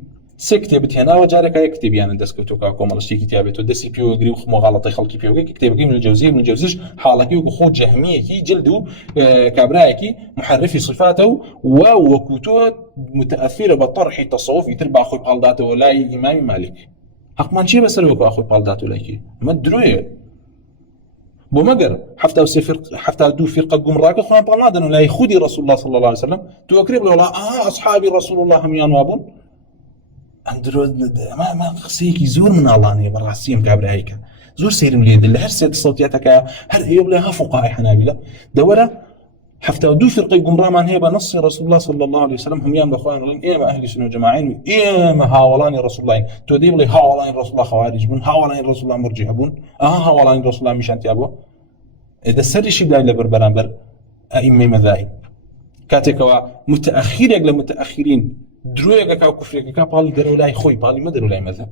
سێ کتێبت هێناوە جارێکە یەک کتێبیانە دەستکەوتوکە کۆمەڵشتێکی تیابێتەوە دەستی پێوەگری و خمۆغاڵەتی خەڵکی پێوەگەی کتێبەکەی ابن الجوزی ابن الجوزیش حاڵەکەی وەکو خۆ جەهمیەکی جلد و کابرایەکی محرفی صفاتە و وەکو تۆ متأثرە بە طرحی تەسەوفی تر با خۆی پاڵداتەوە لای ئیمامی مالک حەقمان چیە بەسەر وەکو خۆی پاڵداتەوە لایکی ئەمە درۆیە بۆ مەگەر 72 فرقة گومڕاکە خۆیان پاڵ نادەن و لای خودی رسول الله صلی الله عليه وسلم تو ئەکرێ بڵێ وڵا ئەصحابی رسول الله هەمویان وابوون ما قسەیەکی زۆر مناڵانەیە بەڕاستی ئەم کابرایەکە زۆر سەیرم لێ لە هەر سێ سەوتیاتەکە هەر هەیە بڵێ ها فوقهای حەنابلە دەوەرە 72 فرقة گومڕامان هەیە بە نەسی رسول الله صلی الله عليه وسلم هەمویان بەخۆیان بڵێن ئێمە ئەهلی سنە و جەماعین و ئێمە هاوڵانی رسول الله تۆ دەی بڵێ هاوڵانی رسول الله خوارج بوون هاوڵانی رسول الله مرجئه بوون هاوڵانی رسول الله میشانتیا بووە ئێدە سەریشی بدای لەبەر بەرامبەر ئەئیمەی مەذاهب کاتێکەوە متأخرێک لە متأخرین درویەکە کا کوفرێکەکە پاڵی دەرەوە لای خۆی پاڵی مەدەرەوە لای مەذهب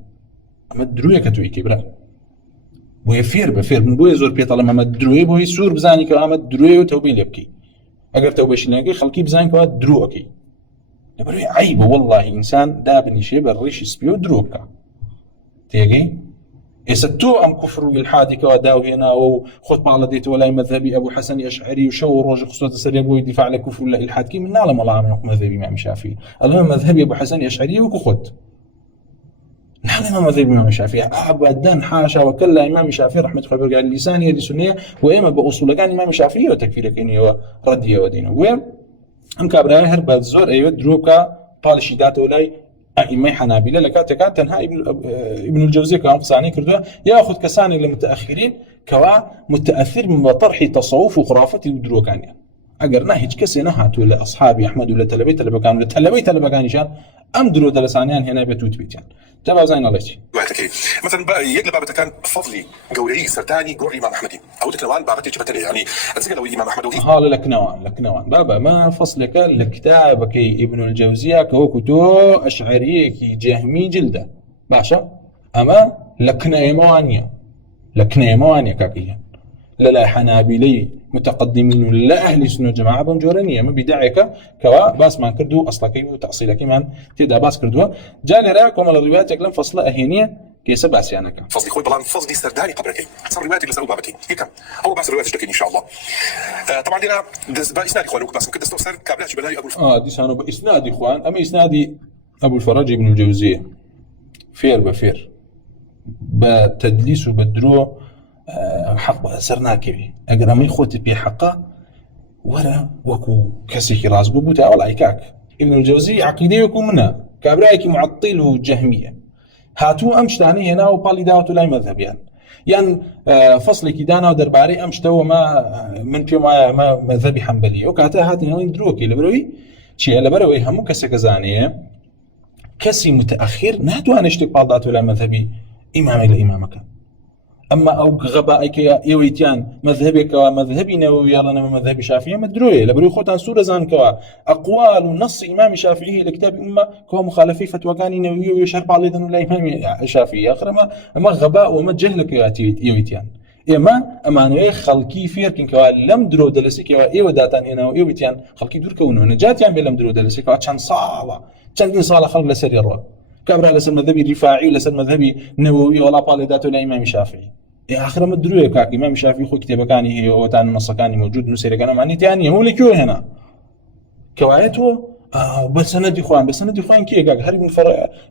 ئەمە درویەکە توی کێبرا بۆیە فێر بە فێر بووە زۆر پێتەڵم ئەمە دروێ بۆی سوور بزانی کە ئەمە دروێ و تەوبەی لێ بکەی ئەگەر تەوبەشی لێنەکەی خەڵکی بزانکەوە درۆەکەی لەبەروی عیبە وەڵڵاهی ئینسان دابنیشێ بە ڕێشی سپی و درۆ بکە تێگەی ئێستا تۆ ئەم کوفر و ئیلحادێکەوە داوهێناوە و خۆت پاڵە دێتەوە لای مەذهبی ئەبوو حەسەنی ئەشعەری و شەو و ڕۆژ خستۆتە سەرێ بۆی دیفاع لە کوفر و لە ئیلحادکی من ناڵێم وەڵامە مەذهبی ئیمام شافعی ئەڵێم مەذهبی ئەبوو حەسەنی ئەشعەری وەکو خۆت ناڵێم مەذهبی ئیمام شافعی ئابەدەن حاشا وەکەلا ئیمام شافعی ڕەحمەتو خۆی بەرگار لیسانی ئەهلی سوننەیە و ئێمە بە ئوسوولەکانی ئیمام شافعیەوە تەکفیرەکەینەوە ڕەدیەوە دێنەوە و ئەم کابرایە هەر بە زۆر ئەوێت درۆ بکە پاڵیشی داتەوە لای ئەئیمەی حەنابلە لە کاتێکا تەنها ابن الجوزی کە ئەم قسانەی کردووە یاخود کەسانێک لە متأخرین کەوا متأثر بە طرحی تەسەوف و خرافەتی و درۆکانیان ئەگەر نا هیچ کەسێ نەهاتووە لە ئەصحابی ئەحمەد و لە تەلەبەی لە تەلەبەکانیشان ئەم درۆ دەلەسانیان هێنا بێت و تویتیان تەبازای نەڵێتی مثلا یەک لە بابەتەکان فەضلی گەورەی سەردانی گۆڕی ئیمام ئەحمەدی ئەو دەکەوان بابەتێکی بەتەلێ یعنی ئەجگەلەوەی ئیمام ئەحمەد حاڵە لەکنەوان بابا ما فەصلەکە لە کتابەکەی ابن الجوزیە کە وەکو تۆ ئەشعەریەکی جەهمی جلدە باشە ئەمە لە کنەیەمەوان نییە کاکەیان لەلای حەنابلەی متقدمین و لە ئەهلی سنە و جەماعە بەم جۆرە نییە ئەمە بیدعێکە کەوا باسمان کرد و ئەسڵەکەی و تەفسیلەکەیمان تێدا باس کردووە جا لێرە کۆمەڵە ڕیوایەتێک لەم فەصلە ئەهێنیە کێسە باسییانەکە فەصلی خۆی بەڵام فەصلی سەردانی قبرەکەی سەر ڕیوایەتێک لەسەر بابەتی یەکەم ئەو باس ڕیوایەتش دەکەین ان شاء الله طبعا دینا با ئیسنادی خوان وەکو باسم کرد دەستەوە سەر کابراکی بەلای ئەبوو دیسانە بە ئیسنادی خوان ئەمە ئیسنادی ئەبوو الفەرەج ابن الجوزیە فێر بە فێر بە تەدلیس و بە درۆ حق سەر ناکەوی ئەگەر ئەمەی خۆتی پێ حەقا وەرە وەکو کەسێکی ڕازگۆ بوو تا وەڵای کاک ابن الجوزی عەقیدەی وەکو منە کابرایەکی معطیل و جەهمیە هاتوو ئەم شتانەی هێنا و پاڵی داوەتە لای مەذهبیان یان فەصلێکی دانا و دەربارەی ئەم شتەوە من پێم وایە ئەمە مەذهبی حەنبەلیە و کاتە هاتن هەڵین درۆکەی لەبەرەوەی چیە لەبەرەوەی هەموو کەسێک زانەیە کەسی متأخر ناتوانێت شتێک پاڵداتەوە لای مەذهبی ئیمامێک لە ئیمامەکە ئەمما ئەو غەبائێکە ئێوەیتیان مەذهبێکەوە مەذهبی نەوەوی یاڵەنەوە مەذهبی شافعی ئەمە درۆیە لەبەرەوەی خۆتان سوورە زانکەوە ئەقوال و نەص ئیمامی شافعی لە کتابی ئومە کەوا مخالفەی فتوەکانی نەووی و شەر پاڵێدن و لای ئیمامی شافعی ئاخرەمە ئەمە غەباء و ئەمە جەهلەکەواتیت ئێوەیتیان ئێمە ئەمانوەیە خەڵکی فێرکەوە لەم درۆ دەلەسێکەوە ئێوە داتان هێناوە ئێوەیتیان خەڵکی دوورکەونەوە نەجاتیان بێ لەم درۆ دەلەسێکەوە چەند ساڵە چەندین ساڵە خەڵک لەسەری ڕۆ کابرا لەسەر مەذهبی ریفاعی لەسەر مەذهبی نەووی وڵا پاڵێداتەوە لای ئیمامی شافعی آخر ما درويه كاك إمام الشافعي خو كتابكاني هي وتعن نصكاني موجود نسيركانه معني تاني هو لكيو هنا كوايته بسندي خوان كي كاك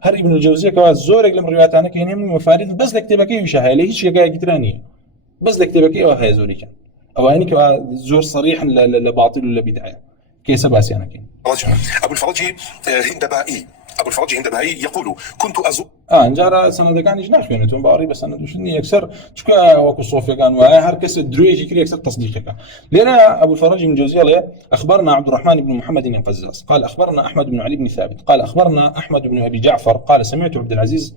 هر ابن الجوزي كوا زورك لم روايات انا كاين من مفارد بس لكتابكي وشها ليه شي كاك تراني بس لكتابكي وهي زوري كان او يعني كوا زور صريح لباطل ولا بدعه كيس باسي انا كاين ابو الفرج هندبائي يقول كنت ازور انجارا سندكاني جناح خوينتون باري بس انا دوشني يكسر شكا وكو صوفيا كان وهي هر كس درويج يكري يكسر تصديقك لنا ابو الفرج من جوزيه اخبرنا عبد الرحمن بن محمد بن قزاز قال اخبرنا احمد بن علي بن ثابت قال اخبرنا احمد بن ابي جعفر قال سمعت عبد العزيز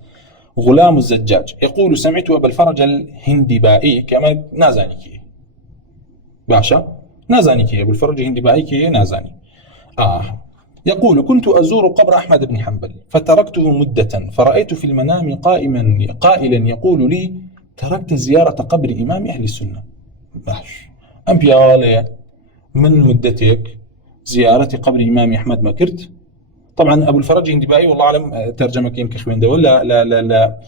غلام الزجاج يقول سمعت ابا الفرج الهندبائي كما نازانيكي باشا نازانيكي ابو الفرج الهندبائي كي نازاني يقول: كنت أزور قبر أحمد بن حنبل فتركته مدة، فرأيت في المنام قائلا يقول لي: تركت زيارة قبر إمام أهل السنة. باش أمبيالي من مدتك زيارة قبر إمام أحمد ما كرت. طبعا أبو الفرج هندبائي والله أعلم ترجمة كيم كخوين دول لا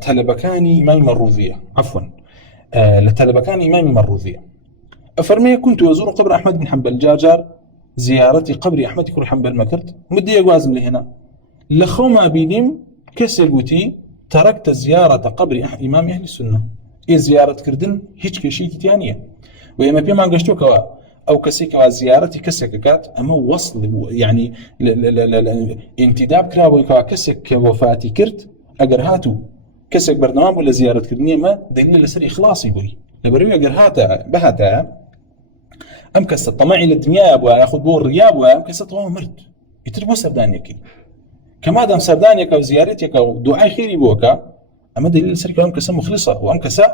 تلبكاني إمام مروذية، عفوا لتلبكاني إمام مروذية. أفرمي: كنت أزور قبر أحمد بن حنبل جاجار زيارتي قبر أحمد بن حنبل ما كرت مدي يقوازم لهنا لخو ما بينيم كسيقوتي تركت زيارة قبر إمام أهل السنة. إيه زيارة كردن هيك كشيء تانية ويما بيما قشتوكوا أو كسيكوا زيارتي كسككات أما وصل يعني انتداب كراوي كسك وفاتي كرت أجر هاتو كسك برنامج ولا زيارة كردنية ما دليل لسر إخلاصي بوي لبروي أجر هاتا بهاتا أم كسر طمعي للدنيا وياخذ بور الرياب وأم كسر طمع مرد يتربو سردانيكي كما دام سردانيك وزيارتك ودعاء خيري بوكا أما دليل لسر كلام كسر مخلصة وأم كسر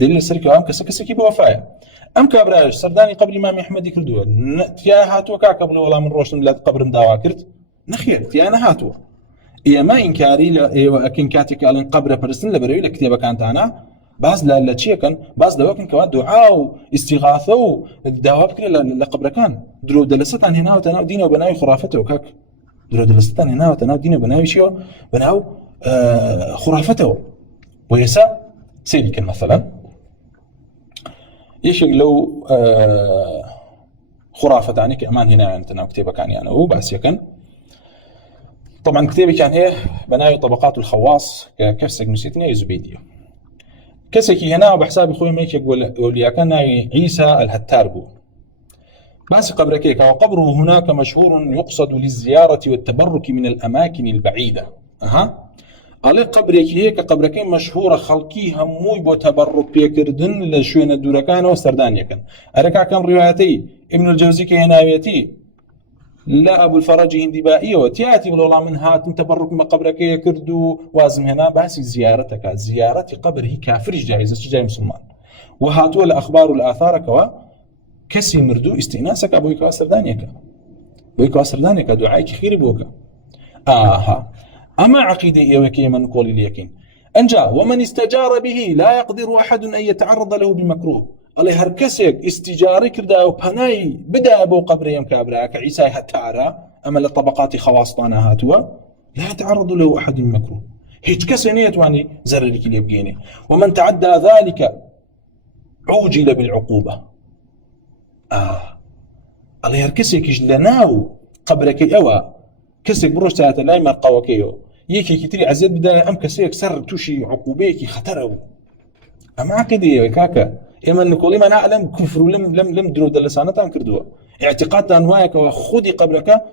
دليل لسر كلام كسر كسكي بوفايا أم كابراج سرداني قبل إمام أحمد يكردوا تيا هاتوا قبل ولا من روش بلاد قبر مداوا كرت نخير تيانا هاتوا إيا ما إنكاري لكن كاتك على قبر برسن لبروي لكتابة كانت أنا بعض لا تشي كان بعض لوكن كمان دعاء واستغاثة الدعوات كله لقبر كان درو دلست عن هنا وتناو دينه وبناوي خرافته وكاك درو دلست عن هنا وتناو دينه وبناوي شيء بناو خرافته ويسا سيدي كان مثلا يشغلوا خرافة عنك أمان هنا عندنا كتابة كان يعني هو بس يكن طبعا كتابة كان هي بناوي طبقات الخواص كفسك نسيتني زبيدية كسكي هنا وبحساب اخوي ميك يقول يا كان عيسى الهتاربو بس قبرك وقبره هناك مشهور يقصد للزيارة والتبرك من الأماكن البعيدة على قبرك هيك قبرك مشهورة خلقيها موي بو تبرك بيكردن لشوين الدوركان وسردانيا كان أركع كم روايتي ابن الجوزي كهناويتي لا أبو الفرج هندبائي وتياتي والله من هات تبرك ما قبرك يكردو وازم هنا بس زيارتك زيارة قبره كافر جائزة جاي مسلمان وهاتوا الأخبار والآثار كوا كسي مردو استئناسك أبو يكوا سردانيك ويكوا سردانيك دعائك خير بوكا أما عقيدة إيوكي من قول اليقين أنجا ومن استجار به لا يقدر أحد أن يتعرض له بمكروه الله هركسك استجاري كردا وبناي بدا أبو قبريم كابراك عيسى هتعرى أما لطبقات خواصنا هاتوا لا يتعرض له أحد بمكروه هيج كسنية واني زررك اللي يبقيني ومن تعدى ذلك عوجل بالعقوبة الله هركسك جلناو قبرك أوا كسك بروش تاتا لا يمرقوا كيو يكي كتير عزيز بدا أم كسيك سر توشي عقوبيكي خطروا أما كده كاكا إما نقول ما نعلم كفر لم درود اللسانة كردوا اعتقاد أنواعك وخذي قبلك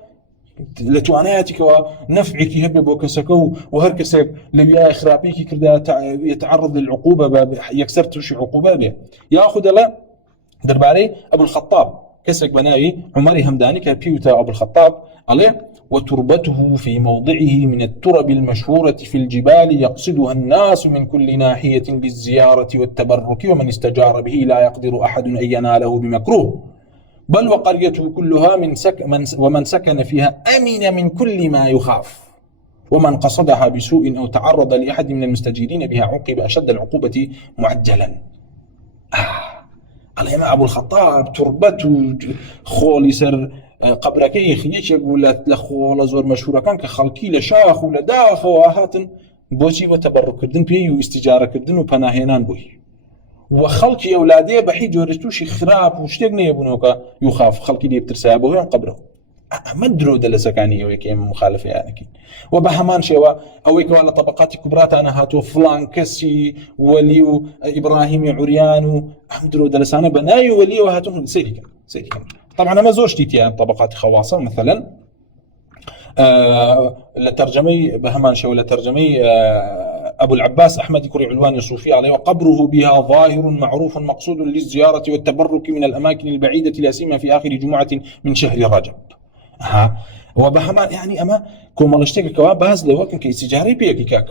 لتوانياتك ونفعك هب وكسكو وهركسك لبيا إخرابيك كردا يتعرض للعقوبة يكسر توشي عقوبة به يأخذ لا درباري أبو الخطاب كسك بناوي عمري همداني كبيوتا أبو الخطاب عليه وتربته في موضعه من الترب المشهورة في الجبال يقصدها الناس من كل ناحية للزيارة والتبرك ومن استجار به لا يقدر أحد أن يناله بمكروه بل وقريته كلها ومن سكن فيها أمن من كل ما يخاف ومن قصدها بسوء أو تعرض لأحد من المستجيرين بها عوقب أشد العقوبة معجلا على أبو الخطاب تربته خولي سر قبرك يخيش يقول لخو زور مشهورة كان كخلقي لشاخ ولا داخ وهاتن بوشي وتبرك كردن بيه واستجارة كردن وبناهينان بوي وخلقي أولادي بحي جورجتوش خراب وشتغني يبونوكا يخاف خلقي دي بترسى أبوه قبره ما درو دلسكاني ويكي مخالفة يعني وبهمان شيوا أويك ولا طبقات كبرات أنا هاتو فلان كسي وليو إبراهيم عريانو أمدرو دلسانة بنايو وليو هاتو سيري كان طبعا ما زوجتي تيان طبقات خواصة مثلا لترجمي بهمان شو لترجمي أبو العباس أحمد كري علوان الصوفي عليه وقبره بها ظاهر معروف مقصود للزيارة والتبرك من الأماكن البعيدة لا سيما في آخر جمعة من شهر رجب وبهمان يعني أما كما لشتك كواب باز لوكن كيستجاري بيكيكاك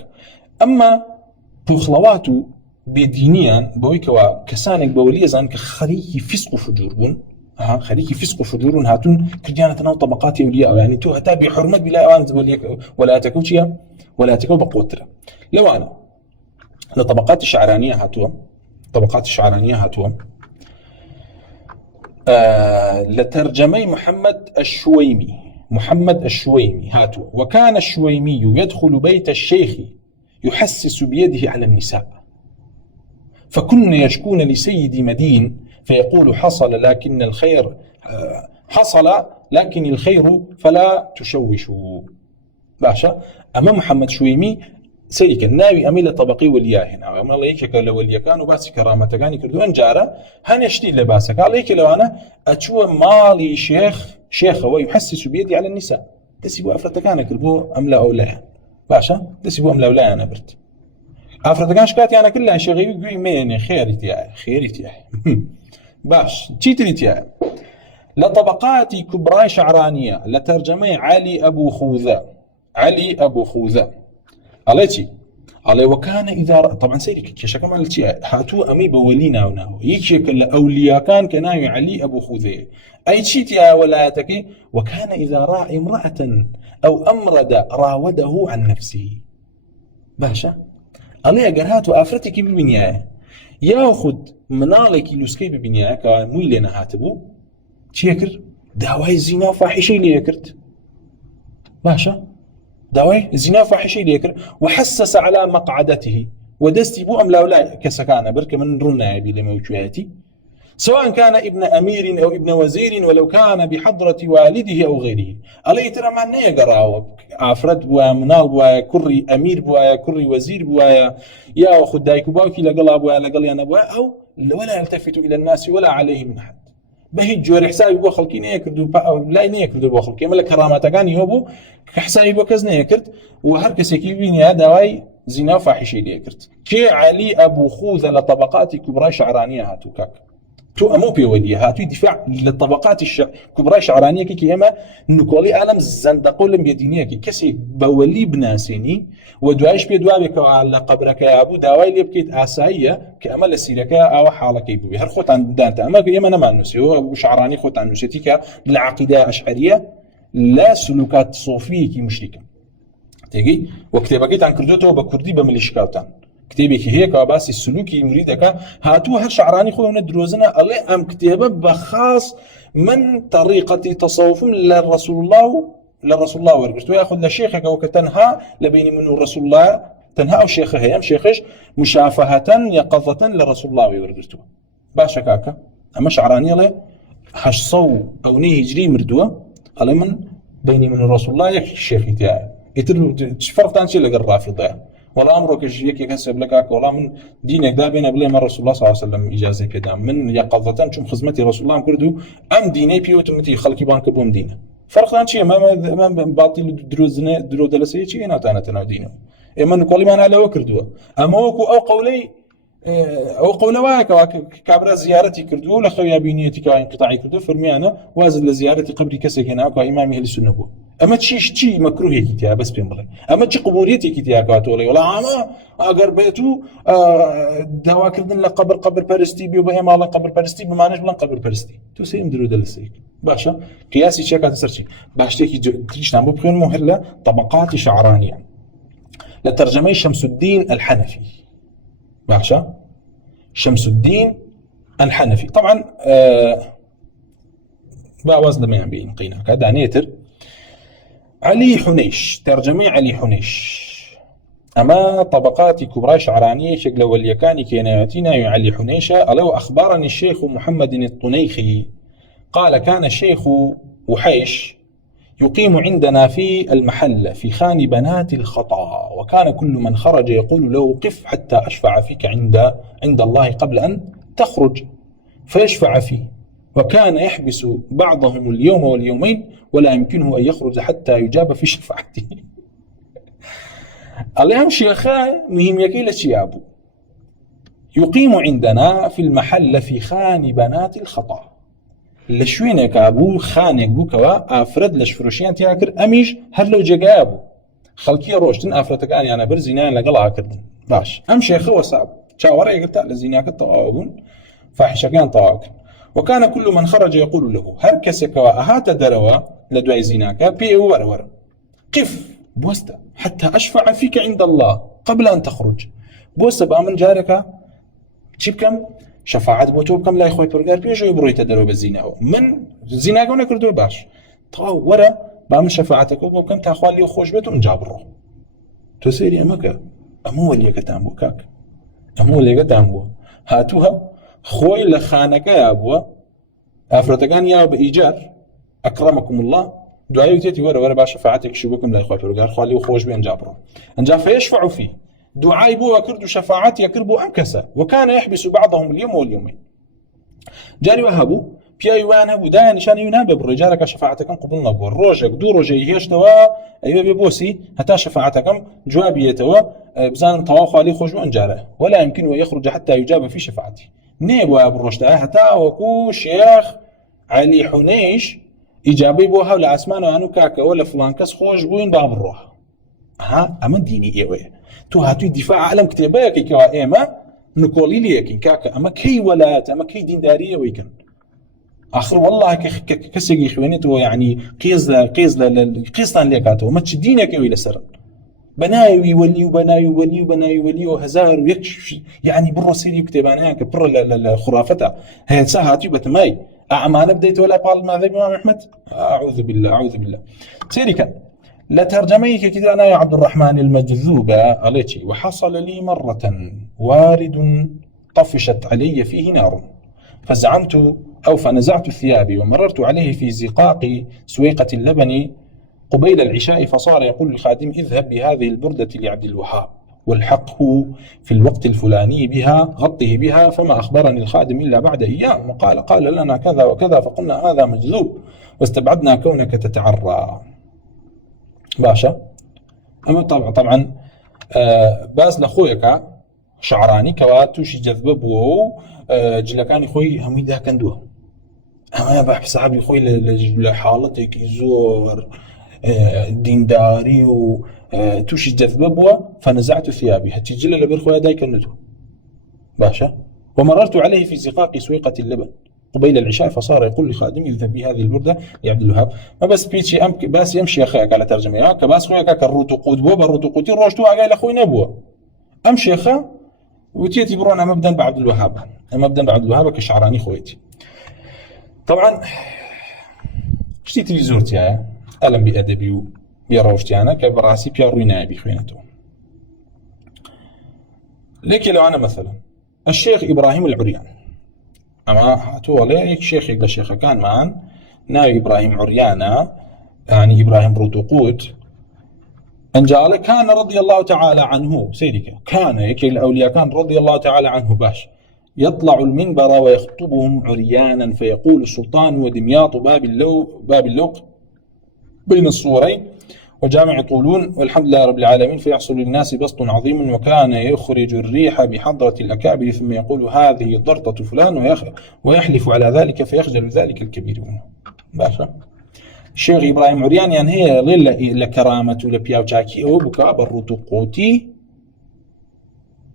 أما بخلواتو بدينيا بويكوا كسانك بوليزان كخريكي فسق وفجور بون خليكي فسق وفجور هاتون كرديانة ناو طبقات أولياء يعني تو هتابي حرمة بلا أوان ولا تكوشيا ولا تكو بقوتر. لو أنا لطبقات الشعرانية هاتوا طبقات الشعرانية هاتوا لترجمي محمد الشويمي هاتوا. وكان الشويمي يدخل بيت الشيخ يحسس بيده على النساء، فكن يشكون لسيد مدين فيقول حصل لكن الخير فلا تشوشوا. باشا أما محمد شويمي سيك الناوي أميل طبقي ولياه هنا أما الله يكك لو وليا كانوا باسي كرامة كاني كردوان جارة هن يشتي لباسك عليك لو أنا أتشوى مالي شيخ ويحسس بيدي على النساء تسيبوا أفرتكان كردو أملا أولايا. باشا تسيبوا أملا أولايا أنا برت أفرتكان شكاتي أنا كلها شغيبي قوي ميني خيرتي باش تيتريتي لطبقات كبرى شعرانية لترجمي علي أبو خوذة عليتي علي. وكان إذا طبعا سيرك كشك مالتي هاتو أمي بولينا وناو يكشك الأولياء كان علي أبو خوذة أي شيء يا ولايتك. وكان إذا رأى امرأة أو أمرد راوده عن نفسه. باشا علي أجرهات وآفرتك ببنياه ياخذ منالك لسكي ببنياه كمويلنا هاتبو تيكر داوي زنا فاحشة ليكرت. باشا داوي زنا فاحشة ليكر وحسس على مقعدته ودستي بو أم لا كسكانة بركة من رنا بلموجواتي سواء كان ابن أمير أو ابن وزير ولو كان بحضرة والده أو غيره. علي ترى معنى يقرأ عفرت بوايا منال بوايا كري أمير بوايا كري وزير بوايا يا أخذ دايك باوكي لقلا بوايا لقلي أنا بوايا أو ولا يلتفت إلى الناس ولا عليه من أحد. بهي جور حسابي بو خلقي نيكردو لا نيكردو بو خلقي ملك كرامات كاني هو حسابي بو كز نيكرد وهر كسكي بيني داوي زنا فاحشة ليكرد. كي علي أبو خوذة لطبقات كبرى شعرانية هاتوكاك تو أمو بيولي هاتو دفاع للطبقات كبرى شعرانية كي أما نقولي عالم زندقول بيدينية كي كسي بولي بناسيني ودوايش بيدوابك على قبرك يا أبو داوي اللي بكيت آسائية كأما لسيرك أو حالك يبوي هر خوت عن دانت أما كيما أنا ما نسي هو شعراني خوت عن نسيتك بالعقيدة أشعرية لا سلوكات صوفية كي مشركة تيجي وكتابك عن كردوته بكردي بمليشكاتان كتابك هيك وباس السلوكي مريدك هاتو هر شعراني خونا دروزنا الله أم كتابه بخاص من طريقة تصوف للرسول الله ورقت ويأخذ لشيخك وكتنها لبين من الرسول الله تنها أو شيخه هي أم شيخش مشافهة يقظة للرسول الله ورقته باشا كاكا أما شعراني الله حشصو أو نيه هجري مردوه الله من بيني من الرسول الله يك الشيخ تاعي فرق تانشي لقى الرافضة ولا أمرك يك يكسب لك ولا من دينك دا بين بلا من رسول الله صلى الله عليه وسلم إجازة كذا من يقظة شوم خدمتي رسول الله كردو أم ديني بيوتمتي خلقي بانك بوم دينه فرق تانشي ما باطل دروزنا درو دلسي شيء أنا تنا دينه إما نقول ما أنا على وكردو أما أو قولي أو قول واك كابرا زيارتي كردو لخويا بينيتي كانقطاعي كردو فرميانا وازل لزيارتي قبري كسك هناك وإمامي أهل السنة بو أما تشي مكروه كتيا بس بيمبلي أما تشي قبوريتي كتيا كاتولي ولا أما أجر بيتو دوا كردن لقبر برستي بيو بهم على قبر برستي بمعناش بلان قبر برستي تو سيم درو دلسيك باشا قياسي شيكات تسرشي باشتكي تريش نعمو بخير مهلة طبقات شعرانية لترجمي شمس الدين الحنفي باشا شمس الدين الحنفي طبعا باوز لما ينبين قينا كذا نيتر علي حنيش ترجمي علي حنيش أما طبقات كبرى شعرانية شكل واليكاني كيناتينا علي حنيشة ألو أخبرني الشيخ محمد الطنيخي قال كان الشيخ وحيش يقيم عندنا في المحل في خان بنات الخطا وكان كل من خرج يقول له قف حتى أشفع فيك عند الله قبل أن تخرج فيشفع فيه وكان يحبس بعضهم اليوم واليومين ولا يمكنه أن يخرج حتى يجاب في شفاعته. اللهم شيخا مهم يكيل الشياب يقيم عندنا في المحل في خان بنات الخطا لشوينك أبو خانك بوكوا أفرد لشفروشيان تياكر أميش هر لو جاقابو خلقي روشتن أفرتك أني أنا برزينان لقلها كردن باش أم شيخ وصعب شاورا يقلتا لزيناك الطوابون فاحشكيان طواكن وكان كل من خرج يقول له هر كسك وأهات دروا لدواء زناك بي ور قف بوستا حتى أشفع فيك عند الله قبل أن تخرج بوستا بأمن جارك شبكم شفاعت بوتو بكم لا يخوي برجار بيجو يبروي تدروا بالزنا من زنا قلنا كردو باش طاو ورا بأمن شفاعتك وبكم تأخوان لي خوش بيتو نجابره تسيري أمك أمو اللي كتامو كاك أمو اللي كتامو هاتوها خوي لخانك يا أبوا أفرتكان يا بإيجار أكرمكم الله دعاء تيتي ورا باش شفاعتك شبكم لا يخوي برجار خالي وخوش بين جابره انجا فيشفعوا فيه دعاء بو وكرد شفاعات يكربو أمكسا وكان يحبس بعضهم اليوم واليومين جاري وهبو بيا وانا بدا نشان ينابب الرجال شفاعتكم قبلنا بو الروجك دو روجي هيش توا ايوه بيبوسي حتى شفاعتكم جوابيته بزان طواخ عليه خرج انجاره ولا يمكن ان يخرج حتى يجاب في شفاعته نيبوا بالرشد حتى وكو شيخ علي حنيش ايجابي بو هول اسمان وانو كاكا ولا فلان كس خوش بوين باب الروح ها اما ديني ايوه تو هاتو دفاع عالم كتابك كوا ايما نقولي ليك كاكا اما كي ولايات اما كي دينداريه ويكن اخر والله كسجي خوينته يعني قيزنا ليكاتو ما تشدينك الى سر بناي ولي وبناي ولي وبناي ولي وهزار ويكشف يعني بالرسيل يكتب انا بر الخرافه هي ساعات بتماي اعمال بديت ولا قال ماذا امام احمد اعوذ بالله اعوذ بالله سيري كان لا ترجميك كذا أنا يا عبد الرحمن المجذوبة عليك وحصل لي مرة وارد طفشت علي فيه نار فنزعت ثيابي ومررت عليه في زقاق سويقة اللبن قبيل العشاء فصار يقول للخادم اذهب بهذه البردة لعبد الوهاب والحقه في الوقت الفلاني بها غطه بها فما أخبرني الخادم إلا بعد أيام قال لنا كذا وكذا فقلنا هذا مجذوب واستبعدنا كونك تتعرى باشا اما طبعا باز لخويك شعراني كواتوشي جذبه بو جلكاني خوي همي دا كندوه اما بحب صاحبي خوي لحالتك يزور دينداري وتوشي جذبه بو فنزعت ثيابي هتجل لبر خويا داي كندوه باشا ومررت عليه في زقاق سويقة اللبن قبيل العشاء فصار يقول لخادمي اذهب بهذه البردة لعبد الوهاب ما بس بيتشي بس يمشي اخيك على ترجمه كباس خويا كالروتقود بو بالروتقوتي روجتو قال اخوي نبوه امشي اخا وتيتي برونا مبدا بعبد الوهاب كشعراني خويتي طبعا شتي تلفزيونتي يا الم بادبي بيروجتي انا كبراسي بيروي نائبي خوينته لكن لو انا مثلا الشيخ ابراهيم العريان اما تولي شيخ يقدر شيخ كان معن ناوي ابراهيم عريانا يعني ابراهيم روتوقوت انجال كان رضي الله تعالى عنه سيدك كان هيك الاولياء كان رضي الله تعالى عنه باش يطلع المنبر ويخطبهم عريانا فيقول السلطان ودمياط باب اللوق بين الصورين وجامع طولون والحمد لله رب العالمين فيحصل للناس بسط عظيم وكان يخرج الريح بحضرة الأكابر ثم يقول هذه ضرطة فلان ويحلف على ذلك فيخجل ذلك الكبير منه باشا الشيخ إبراهيم عريان يعني هي لكرامة لبياوشاكي أو بكا بالرتقوتي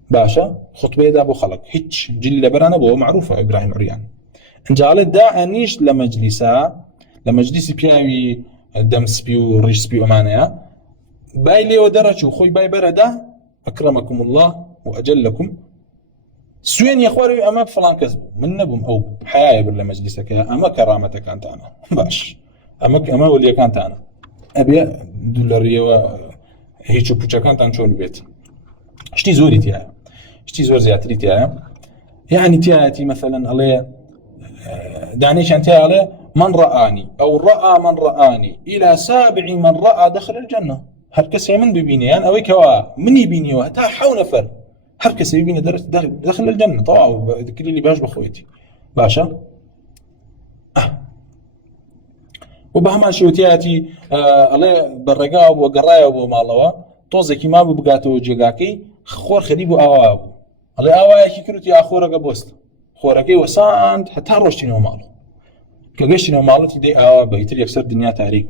باشا خطبة دا بو خلق هيتش جل لبرانا بو معروفة إبراهيم عريان انجالت دا أنيش لمجلس بياوي دمس بيو ريش بيو أمانة باي لي ودرجو خوي باي بردا أكرمكم الله وأجلكم سوين يا أخواري أما فلان كذبوا من نبم أو حياة برلا مجلسك أما كرامتك أنت أنا باش أما ولي كانت أنا أبي دولارية وهيتشو بوشا كانت أنا شون البيت اشتي زوري تيها اشتي زور زياتري تيها يعني تياتي مثلا عليه دعنيش أنت عليه من رآني أو رأى من رآني إلى 7 من رأى دخل الجنة هركس من ببيني أنا أوي كوا من يبيني وهتا حاو نفر هركس يبيني دخل الجنة طبعا ذكري لي باش بخويتي باشا وبهما شوتياتي الله برقاب وقرايا ومالوا توزكي ما ببقاتو جيغاكي خور خريبو أوابو الله أوايا كيكروتي أخورك بوست خوركي وساند حتى روشتينو مالو كجشنا مالتي دي بيتري يكسر الدنيا تاريخ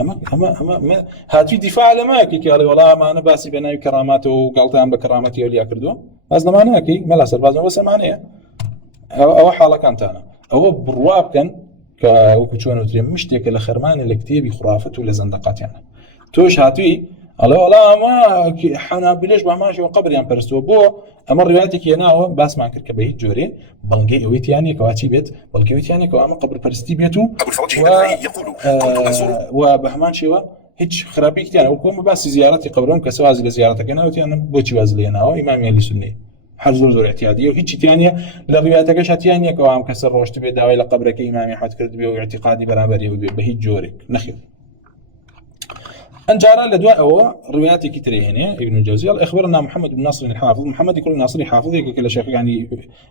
اما هاتي دفاع لما كي قال والله ما انا باسي بناي كراماته وقالتان بكرامتي ولي اكردو بس ما انا كي ملا سر بس معنيه او حاله كانت انا ئەوە بڕوا بکەن کە وەکو چۆن وترێ مشتێکە لە خەرمانە لە کتێبی خوڕافەت و لە زەندەقەتیانە. تۆش هاتووی ئەڵێ وەڵا ئەمە حەنابلەش بەماشەوە قەبریان پەرستووە بۆ ئەمە ڕیواتێکی هێناوە باسمان کرد کە بە هیچ جۆرێ بەڵگەی ئەوەی تیانێکەوە چی بێت بەڵگەی تیانێکەوە ئەمە قەبر پەرستی بێت و بە هەمان شێوە هیچ خراپێکیان ئەو کۆمە باسی زیارەتی قەبرەوە کە سوازی لە زیارەتەکە ناوتیانە بۆچی واز لێناوە ئیمامی ئەهلی سوننەی هەر زۆر احتیاطیە و هیچی تیانە لە ڕیواتەکەش هاتیانەکەوە ئەم کەسە ڕۆشت بێت داوای لە قەبرەکەی ئیمامی ئەحمەد کرد بێ و اعتیقادی بەرامبەری بێ بە هیچ جۆرێک نەخێر. أنجارا لدواء أو رواياتي كتير هنا ابن الجوزي أخبرنا محمد بن ناصر الحافظ محمد يقول ناصر حافظ كل شيخ يعني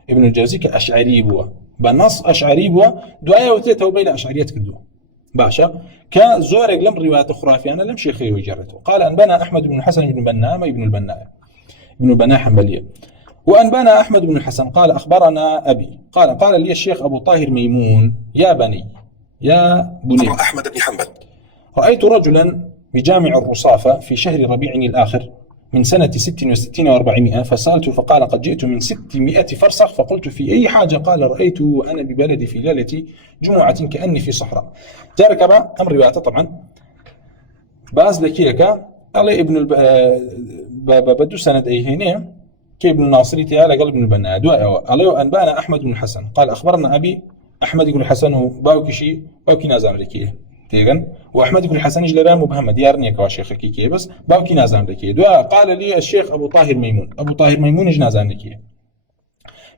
ابن الجوزي كأشعري بوا بنص أشعري بوا دواء وتيته وبين أشعريات كدوا باشا كزور لم روايات خرافية أنا لم شيخي وجرته قال أنبانا أحمد بن الحسن بن بنام ابن البناء حنبلية وأنبانا أحمد بن الحسن قال أخبرنا أبي قال لي الشيخ أبو طاهر ميمون يا بني أحمد بن حنبل رأيت رجلا بجامع الرصافة في شهر ربيع الآخر من سنة 66 و400 فسألت فقال قد جئت من 600 فرسخ فقلت في أي حاجة قال رأيت وأنا ببلدي في ليلة جمعة كأني في صحراء. جارك أمر روايته طبعا باز لكيكا قال ابن بدو سند أي هنا كي ابن الناصري تعالى قال ابن البناء قال أنبانا أحمد بن الحسن قال أخبرنا أبي أحمد يقول الحسن باوكي نازم لكيه تيغن واحمد بن الحسن جلران مبهم ديارني كواشيخ كيكي بس باوكي نازم لكي دوا قال لي الشيخ ابو طاهر ميمون جنازان لكي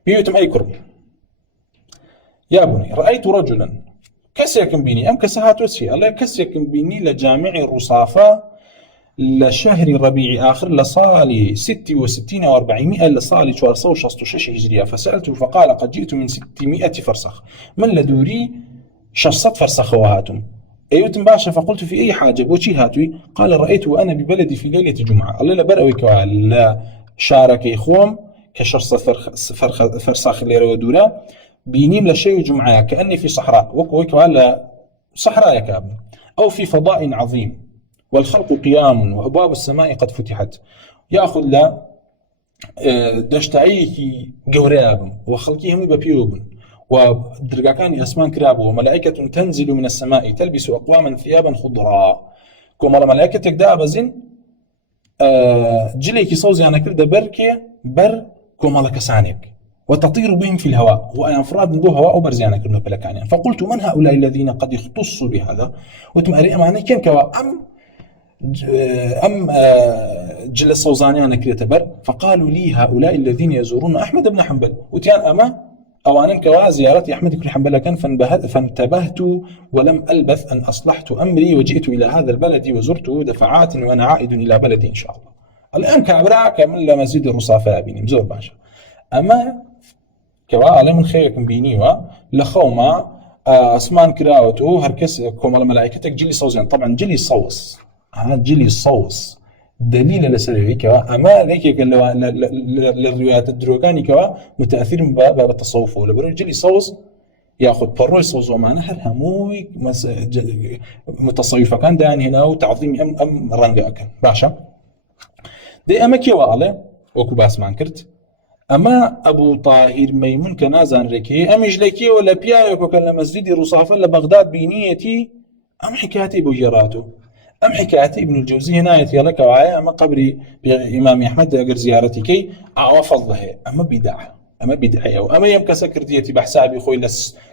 بيوتم اي كرب يا بني رايت رجلا كسيكم بيني ام كسهات وسي الله كسيكم بيني لجامع الرصافه لشهر ربيع اخر لصالي 66 و400 لصالي 466 هجريه فسالته فقال قد جئت من 600 فرسخ من لدوري 600 فرسخ وهاتم ايوتم باشا فقلت في اي حاجه بوشي هاتوي قال رايت وانا ببلدي في ليله جمعه الله لا برأوي لا شاركي خوم كشرص فرسخ ليره ودولا بينيم لشيء جمعه كاني في صحراء وكويك على صحراء يكاب او في فضاء عظيم والخلق قيام وابواب السماء قد فتحت ياخذ لا دشتعيكي جوراب وخلقهم ببيوبن ودرجاكان أسمان كراب وملائكة تنزل من السماء تلبس أقواما ثيابا خضراء كما ملائكتك دا بزن جليكي صوزي أنا كده بر كما لكسانك وتطير بهم في الهواء وأنا أفراد من هواء وبرزي أنا كده بلكانيا فقلت من هؤلاء الذين قد اختصوا بهذا وتمأرئ معنا كان كوا أم جل الصوزاني أنا كده بر فقالوا لي هؤلاء الذين يزورون أحمد بن حنبل وتيان أما أوانن كوا زيارتي أحمد بن حنبل كان فانتبهت ولم ألبث أن أصلحت أمري وجئت إلى هذا البلد وزرته دفعات وأنا عائد إلى بلدي إن شاء الله. الآن كعبراء كمل مسجد الرصافة بيني مزور باشا أما كوا على من خيركم بينيوا لخوما أسمان كراوته هركس كوما الملائكتك جلي صوزين طبعا جلي صوص دليل لسلوي كوا أما ليك للروايات الدروغاني كوا متأثر باب التصوف ولا برجلي صوص ياخذ بروي صوص ومعنى هل هموي متصوفة كان دان هنا وتعظيم أم رنجا كان باشا دي أما كوا على وكو باس مانكرت أما أبو طاهر ميمون كنازان ركي أمج لكي ولا بيايكو كان لمسجد رصافة لبغداد بنيتي أم حكايتي بوجراته أم حكايتي ابن الجوزي هنا يتيلك وعايا أما قبري بإمام أحمد أقر زيارتي كي أعوفضله أما بدعي أو أما يمكن سكرتيتي بحسابي خوي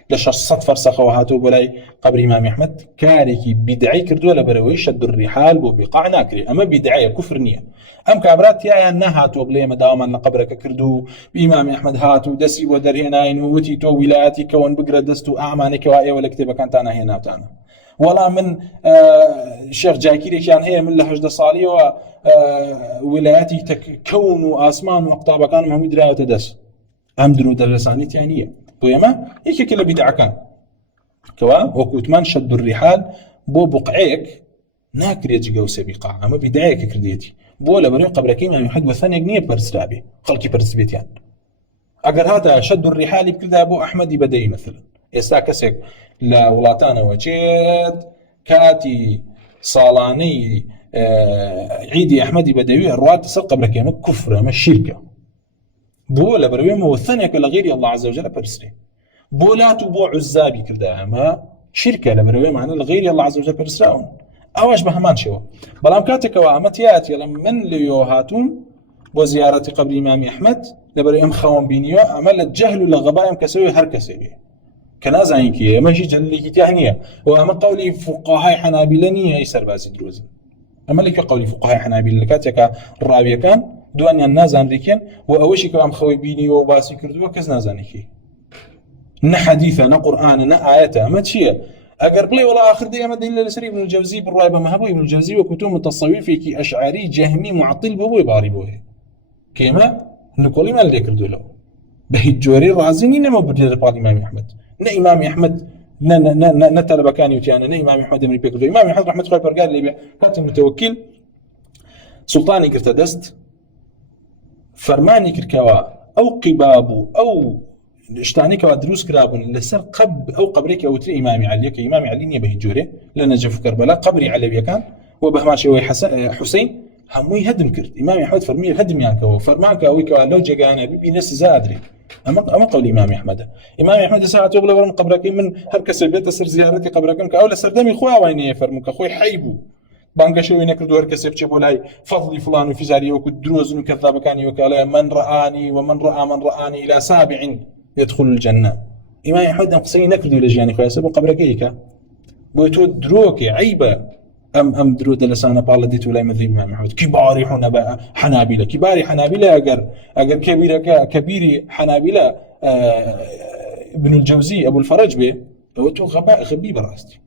لشصت فرسخ وهاتو بلاي قبر إمام أحمد كاريكي بدعي كردو ولا بروي شد الرحال ببقاع ناكري أما بدعي كفر نية أم كعبرات يا أنها هاتو بلاي مداوما لقبرك كردو بإمام أحمد هاتو دسي ودر هناين وتيتو ولاياتي كون بقرة دستو أعمانك وآية ولا كتبه كانت أنا هنا وتانا ولا من الشيخ جاكيري كان هي من لهجد صالي وولاياتي تكون وآسمان وأقطاب كان محمود راية تدس أم درو درسانيت يعني بويما هيك كلا بدعة كان كوا وكوتمان شد الرحال بو بقعيك ناكر يجيو سبيقا أما بدعيك كرديتي بو لبريو قبركي ما يحد وثاني جنيه برسرابي خلقي برسبيتيان أجر هذا شد الرحال بكذا أبو أحمد بدي مثلا يستاكسك لا ولاتانا وجيت كاتي صالاني عيدي أحمدي بدوي الرواد تسرق قبرك ما كفر ما الشركة بولا برويمه والثانية كلا غير الله عز وجل برسري بولات وبو عزابي كردها ما شركة لبروي معنى الغير الله عز وجل برسراون أواش بهمان شو بلام كاتك وامتيات يلا من ليو هاتون وزيارة قبر إمام أحمد لبروي أم خوان بينيو عمل الجهل لغبايم كسوي هركسي بيه كنازعين كي ماشي جلي تهنية وأما قولي فقهاء حنابلة يسر بازي دروز أما لك قولي فقهاء حنابلة كاتك الرابية كان دوانيا النازان ريكين وأوشي كلام خوي بيني وباسي كردوا كز نازانيكي نا حديثة نا قرآن نا آياته ما تشيه أقرب لي والله آخر دي أمد إلا لسري ابن الجوزي بالرواية ما هبوي ابن الجوزي وكتب متصوفي كي أشعري جهمي معطل بوي باري بوي كيما نقولي ما اللي كردوا له بهي الجوري رازيني نما بدل بعض إمام أحمد نا إمام أحمد نا ترى كان يتيانا نا إمام أحمد أمري بيكردوا إمام أحمد رحمة الله برقال اللي كاتب متوكل سلطاني كرتدست فرماني كركوا أو قبابو أو اشتاني كوا دروس كرابون لسر أو قبرك أو تري إمامي علي كإمامي علي نية بهجوري لأن جف كربلاء قبري علي كان وبهمان شوي حسين هموي هدم كرت إمامي أحمد فرمي هدم يعني كوا فرمانك أو كوا لو جانا بيبي ناس زادري أما قول إمامي أحمد ساعة تغلى ورم قبرك من هركس البيت سر زيارتي قبرك أو لسر دمي خويا ويني فرمك خوي حيبو بانك شوي نكردو هركس بتشبو لاي فضلي فلان وفي زاري وكدروز وكذاب كان يوكالا من رآني ومن رآني إلى 7 يدخل الجنة إمام أحمد قصي نكردو لجياني خويا سبو قبرك إيكا بويتو دروكي عيبة أم درود لسانة بالديت ولا مذهب إمام أحمد كباري حنابلة كباري حنابلة أجر كبير حنابلة ابن الجوزي أبو الفرج به تو غباء غبي براستي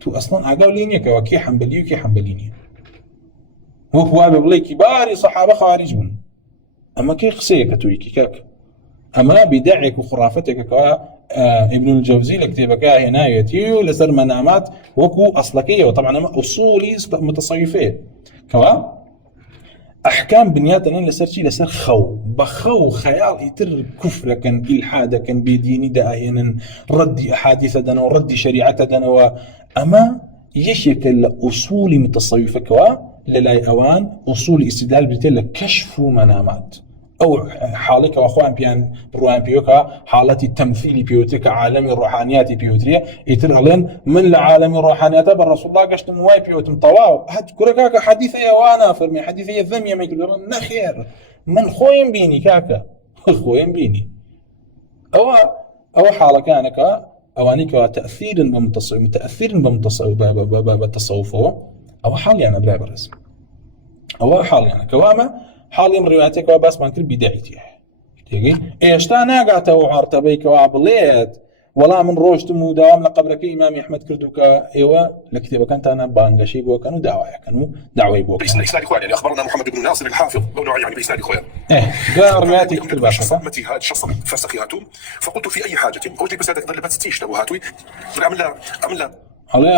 تو أصلاً عقاو لينيا كي حنبلي وكي حنبلينيا وهو ببلي كباري صحابة خارجون أما كي قصية كتويكي كاك أما بدعك وخرافتك ابن الجوزي لكتابك هنايتي لسر منامات وكو أصلكية وطبعا أصولي متصوفية كوا أحكام بنياتنا لسر بخو خيال يتر كفر كان إلحاد كان بديني داهينا ردي أحاديث دنا وردي شريعة دنا أما يشكل أصول متصوفة كوا للاي أوان أصول استدلال بتلا كشف منامات أو حالك وأخوان بيان بروان بيوكا حالتي التمثيلي بيوتك عالمي الروحانيات بيوتريا يترغلين من العالم الروحانيات بالرسول الله قشت مواي بيوتم طواو هاد كركاكا حديثة وانا فرمي حديثة ذمية ما يقولون نخير من خوين بيني كاكا خوين بيني أو حالك أنك أوانيك تأثير بالتصوف أو حالي أنا بلا برز أو حالي أنا كواما حالي من رواياتك وبس ما نكر بدايتي تيجي ايش تانا قاعد وعرت بيك وعبليت ولا من روجت مداوم لقبرك إمام أحمد كردوكا ايوه لكتابه كانت انا بانغشي بو كانوا دعوه بو بإسناد إخوان يعني أخبرنا محمد بن ناصر الحافظ يعني بإسناد إخوان قال رواياتي كتب باشا متي هاد شخص فسخياتهم فقلت في أي حاجة وجدي بس هذاك ضل بس تيشتوا هاتوي عمل على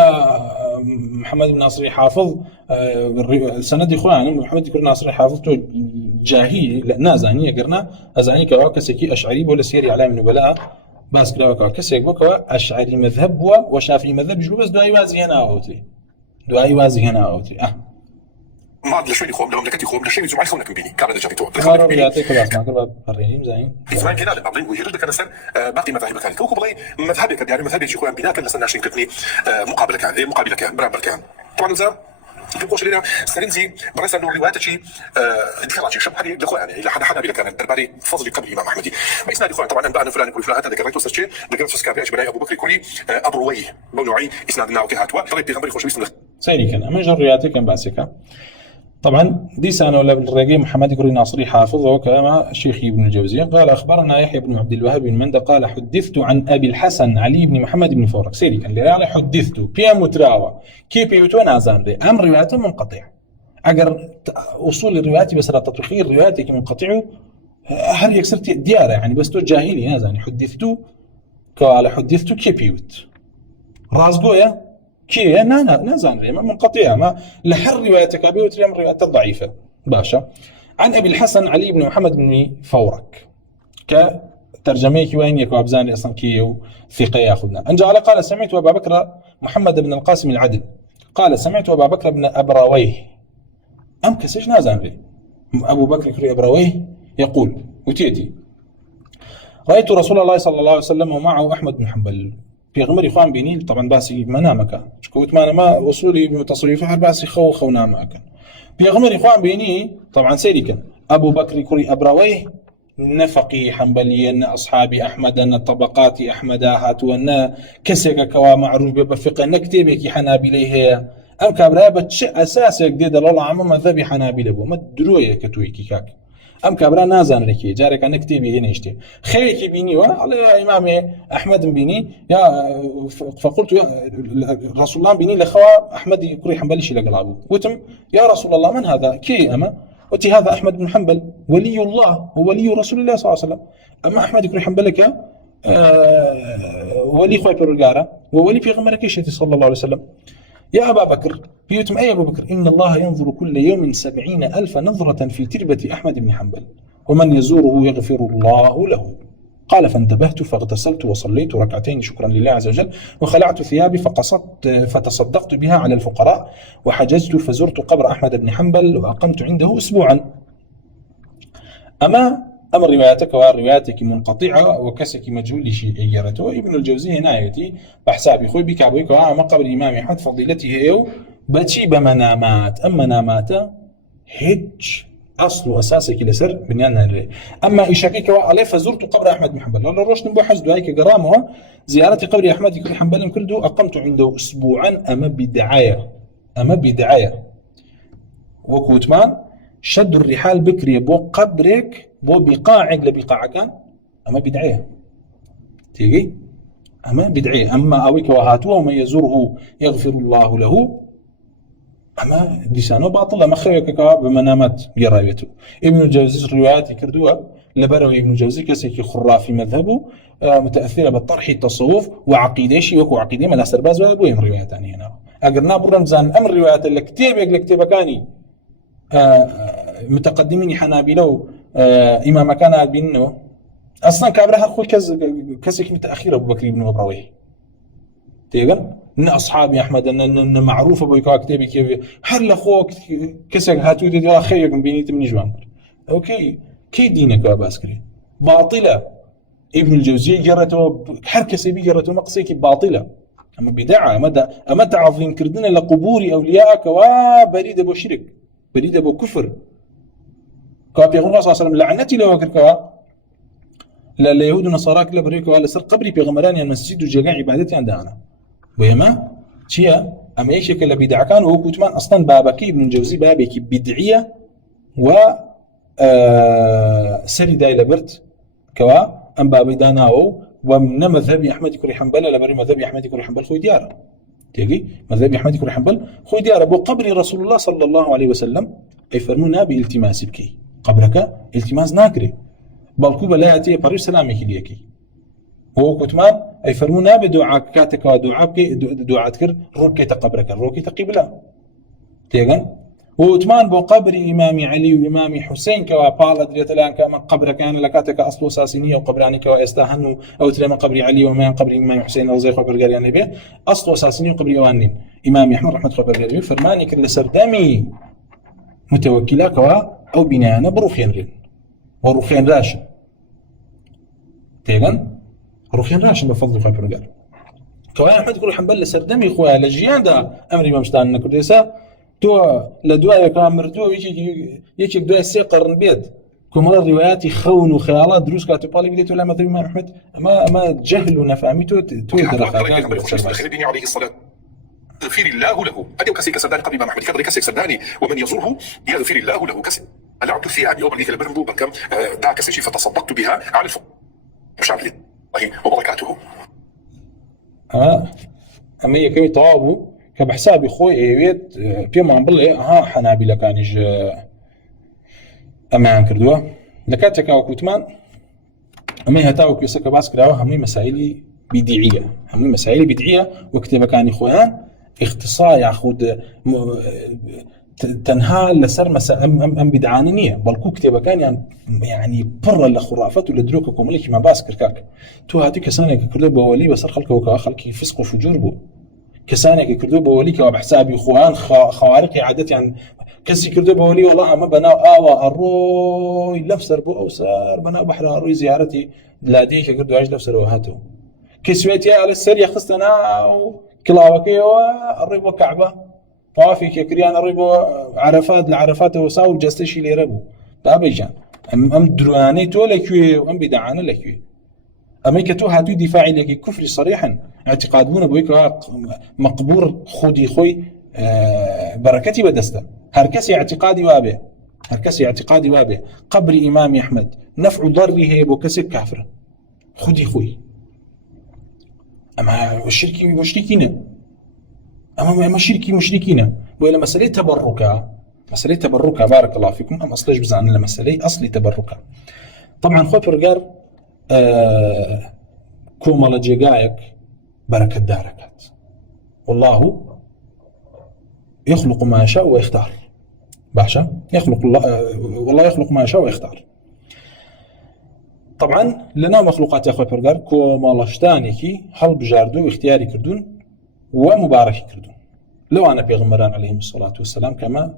محمد بن ناصر حافظ السند إخوان محمد بن ناصر حافظ جاهي نازاني قرنا أزاني كواكسكي أشعري ولا سيري على من بلاء بس كواكسك بكوا أشعري مذهب وشافعي مذهب جو بس دعاء وازي هنا أوتي ما أدري شوي خوب لهم لكتي خوب لشيء زوجي خونك بيني كان هذا جابيتو ما يعطيك بس ما كرب برينيم زين إسماعيل كنا للأمرين ويرد كان سر باقي مذاهب كان توكو بلاي مذهبك يعني مذهبي شيخوان بناء كان لسنا عشان كتني مقابلة كان برابر كان طبعا زار يقولش لنا سرنزي برأس أنه روايات شيء ذكرت شيء هذه الأخوة يعني إلى حد بلا كان درباري فضل قبل الإمام أحمد بس نادي طبعا أنبأنا فلان يقول فلان هذا ذكرت وصل شيء ذكرت سكابي أجبناي أبو بكر كلي أبو رويه بنوعي إسنادنا وكهاتوا طيب بيغمر يخش بيسنا سيري كان أمن جرياتي كان باسكا طبعا دي سنة ولا بالرقي محمد كري ناصري حافظه كما الشيخ ابن الجوزي قال أخبرنا يحيى بن عبد الوهاب بن مندى قال حدثت عن أبي الحسن علي بن محمد بن فورك سيري كان اللي على حدثت بيا متراوى كيف يوتون أزان ري أم رواياته منقطع أجر أصول الروايات بس لا تطريخي الروايات منقطع هل يكسرت ديارة يعني بس تو جاهلي نازاني حدثت قال حدثت كيف يوت رازقويا كي نازان ريما منقطعة ما لحر روايتك أبي وتريم الروايات الضعيفة باشا عن أبي الحسن علي بن محمد بن فورك كترجميك وين يكو أبزاني أصلا كي ثقة ياخذنا أن جعل قال سمعت أبا بكر محمد بن القاسم العدل قال سمعت أبا بكر بن أبراويه أم كسيش نازان ري أبو بكر كري أبراويه يقول وتيتي رأيت رسول الله صلى الله عليه وسلم ومعه أحمد بن حنبل في غمر إخوان بيني طبعا باسي منامك شكوت ما أصولي بتصريفها باسي خو نامك في غمر إخوان بيني طبعا سيركا أبو بكر كري أبرويه نفقي حنبلي أن أصحابي أحمد أن طبقات أحمد هاتوا أن كسك كوا معروف بفقه نكتبك حنابليه أم كابرا بتش أساسك دي دلالة عام مذهب حنابلة بو ما دروية كتويكي كاك أم كابرا نازن لكي جارك أن كتبي هنا يشتي خيرك بيني وعلى إمام أحمد بيني يا فقلت يا رسول الله بيني لخوا أحمد كري حنبلي شي لقلابو وتم يا رسول الله من هذا كي أما وتي هذا أحمد بن حنبل ولي الله وولي رسول الله صلى الله عليه وسلم أما أحمد يكون حنبلك ولي خوي برجارة وولي في غمرك شيء صلى الله عليه وسلم يا أبا بكر بيوتم أي أبو بكر إن الله ينظر كل يوم 70,000 نظرة في تربة أحمد بن حنبل ومن يزوره يغفر الله له قال فانتبهت فاغتسلت وصليت ركعتين شكرا لله عز وجل وخلعت ثيابي فقصدت فتصدقت بها على الفقراء وحجزت فزرت قبر أحمد بن حنبل وأقمت عنده أسبوعا أما رواياتك ورواياتك منقطعة وكسك مجهول شيء إجارته ابن الجوزي هنايتي بحسابي خوي بك أبويك وعام قبر الإمام أحمد فضيلته يو بتشي بمنامات أما نامات هج أصل وأساسك لسر بنيانا الري أما إشاكيك وعليه فزرت قبر أحمد بن حنبل لأن روش نبو حزدو هيك قرامه زيارة قبر أحمد بن حنبل كردو أقمت عنده أسبوعا أما بدعاية وكوتمان شد الرحال بكري بو قبرك بو بقاعك لبقاعك أما بدعية تيجي أما بدعية أما أويك وهاتوه ومن يزوره يغفر الله له أما لسانه باطل أما خيرك بمنامات جرايته ابن الجوزي الروايات يكردوها لبروي ابن الجوزي كسيك خرافي مذهبه متأثرة بالطرح التصوف وعقيدة شيء وكو عقيدة ما لا سرباز ولا بوهم روايات ثانية هنا أقرنا برمزان أمر روايات اللي كتيبة كاني متقدمين حنابلة إمام كان أبينه أصلا كابرها أخوي كسيك متأخير أبو بكر بن مبرويه تيجن إن أصحابي أحمد إن معروف أبو يكوا كتابي كيف هل أخوك كسك هاتو دي خيرك من بيني تمني جوان أوكي كي دينك أباسكري باطلة ابن الجوزي جرته حركة بي جرته مقصيك باطلة أما بدعة أما تعظيم كردنا لقبور أوليائك وبريد أبو شرك بريد أبو كفر كابي غنى صلى الله عليه وسلم لعنتي لو كركوا لا اليهود والنصارى كلا بريكوا على سر قبري في غمراني المسجد وجميع عبادتي عندنا ويما شيا أما إيش كلا بدعة كان وهو كتمان أصلا بابكي ابن الجوزي بابكي بدعية و سرد إلى برت كوا أم بابي داناو ومن مذهب أحمد كري حنبل لبري مذهب أحمد كري حنبل خوي ديار تيجي مذهب أحمد كري حنبل خوي ديار أبو قبر رسول الله صلى الله عليه وسلم أي فرمونا بالتماس بكي قبرك التماس ناكري بالكوبا لا يأتي بريش سلامك ليكي هو كتمان أي فرمونا بدعاء كاتك ودعاءك دعاء تكر روكي تقبرك روكي تقبله تيجان وثمان بو قبر إمام علي وإمام حسين كوا بالا دريت الآن كما قبر كان لكاتك أصل ساسينية وقبراني كوا استهنوا أو ترى من قبر علي وما قبر إمام حسين أو زي خبر قال يعني به أصل ساسينية وقبر أوانين إمام أحمد رحمة خبر قال به فرماني كل سردامي متوكلا كوا أو بناءنا بروخين رين وروخين راشن تيجان روخين راشن بفضل خبر قال كوا أحمد كل حنبل سردامي خويا لجيان ده أمري ما مشتان كرديسا تو لدواء كان مردو يجي دواء سيقرن بيد كمال الروايات خون وخيالات دروس كاتبالي بديت ولا مثل ما أحمد ما جهل نفهمته تويدر خالد عليه الصلاة يغفر الله له أديو كسي كسداني قبل إمام أحمد كذا كسي كسداني ومن يزوره يغفر الله له كسي العبد الثياب يوم اللي كلام بوبا كم دع كسي شيء فتصدقت بها على الفقراء مش عارف الله وبركاته أما هي كم طابو كبحسابي خوي ايويت بيوم عم بلي ها حنابلة كانج اما كردوه لكاتك او كوتمان اما هتاو كيسك باسكراوه همي مسائل بدعيه وكتب كان خوان اختصاص ياخذ تنهى لسر مسا ام بدعانيه بل كتب كان يعني بر الخرافات ولدروككم ملك ما باسكر كاك تو هاتي كسانك كردو بولي بس خلقه وخلقي فسق وفجور بو كسانك كردو بوليك وبحسابي خوان خوارق عادتي عن كسي كردو بولي والله ما بناو الروي لفسر بو أوسار بناو بحر الروي زيارتي لاديك قردو عاج لو سروهاتو كسويتي على السرية خستنا وكلاوكي والربو كعبة طوافي كريان الربو عرفات لعرفات وساو جستشي لي ربو بابيجان ام دراني تو لكوي وام بدعانه لكوي امريكا تو هاتو دفاعي لك كفر صريحا اعتقادون بويك مقبور خودي خوي بركتي بدسته هركسي اعتقادي وابه هركسي اعتقادي وابه قبر امام احمد نفع ضره بوكسك كافر خودي خوي اما الشركي مشركين اما الشركي مشركين ولا مساله تبركه بارك الله فيكم ام اصلش بزعنا المساله اصلي تبركه طبعا خو برجر كوملا جيجايك بركة داركات والله يخلق ما يشاء ويختار باشا يخلق الله والله يخلق ما يشاء ويختار طبعا لنا مخلوقات يا اخوي برجر كوملا شتانيكي هل بجاردو اختياري كردون ومبارك كردون لو انا بيغمران عليهم الصلاة والسلام كما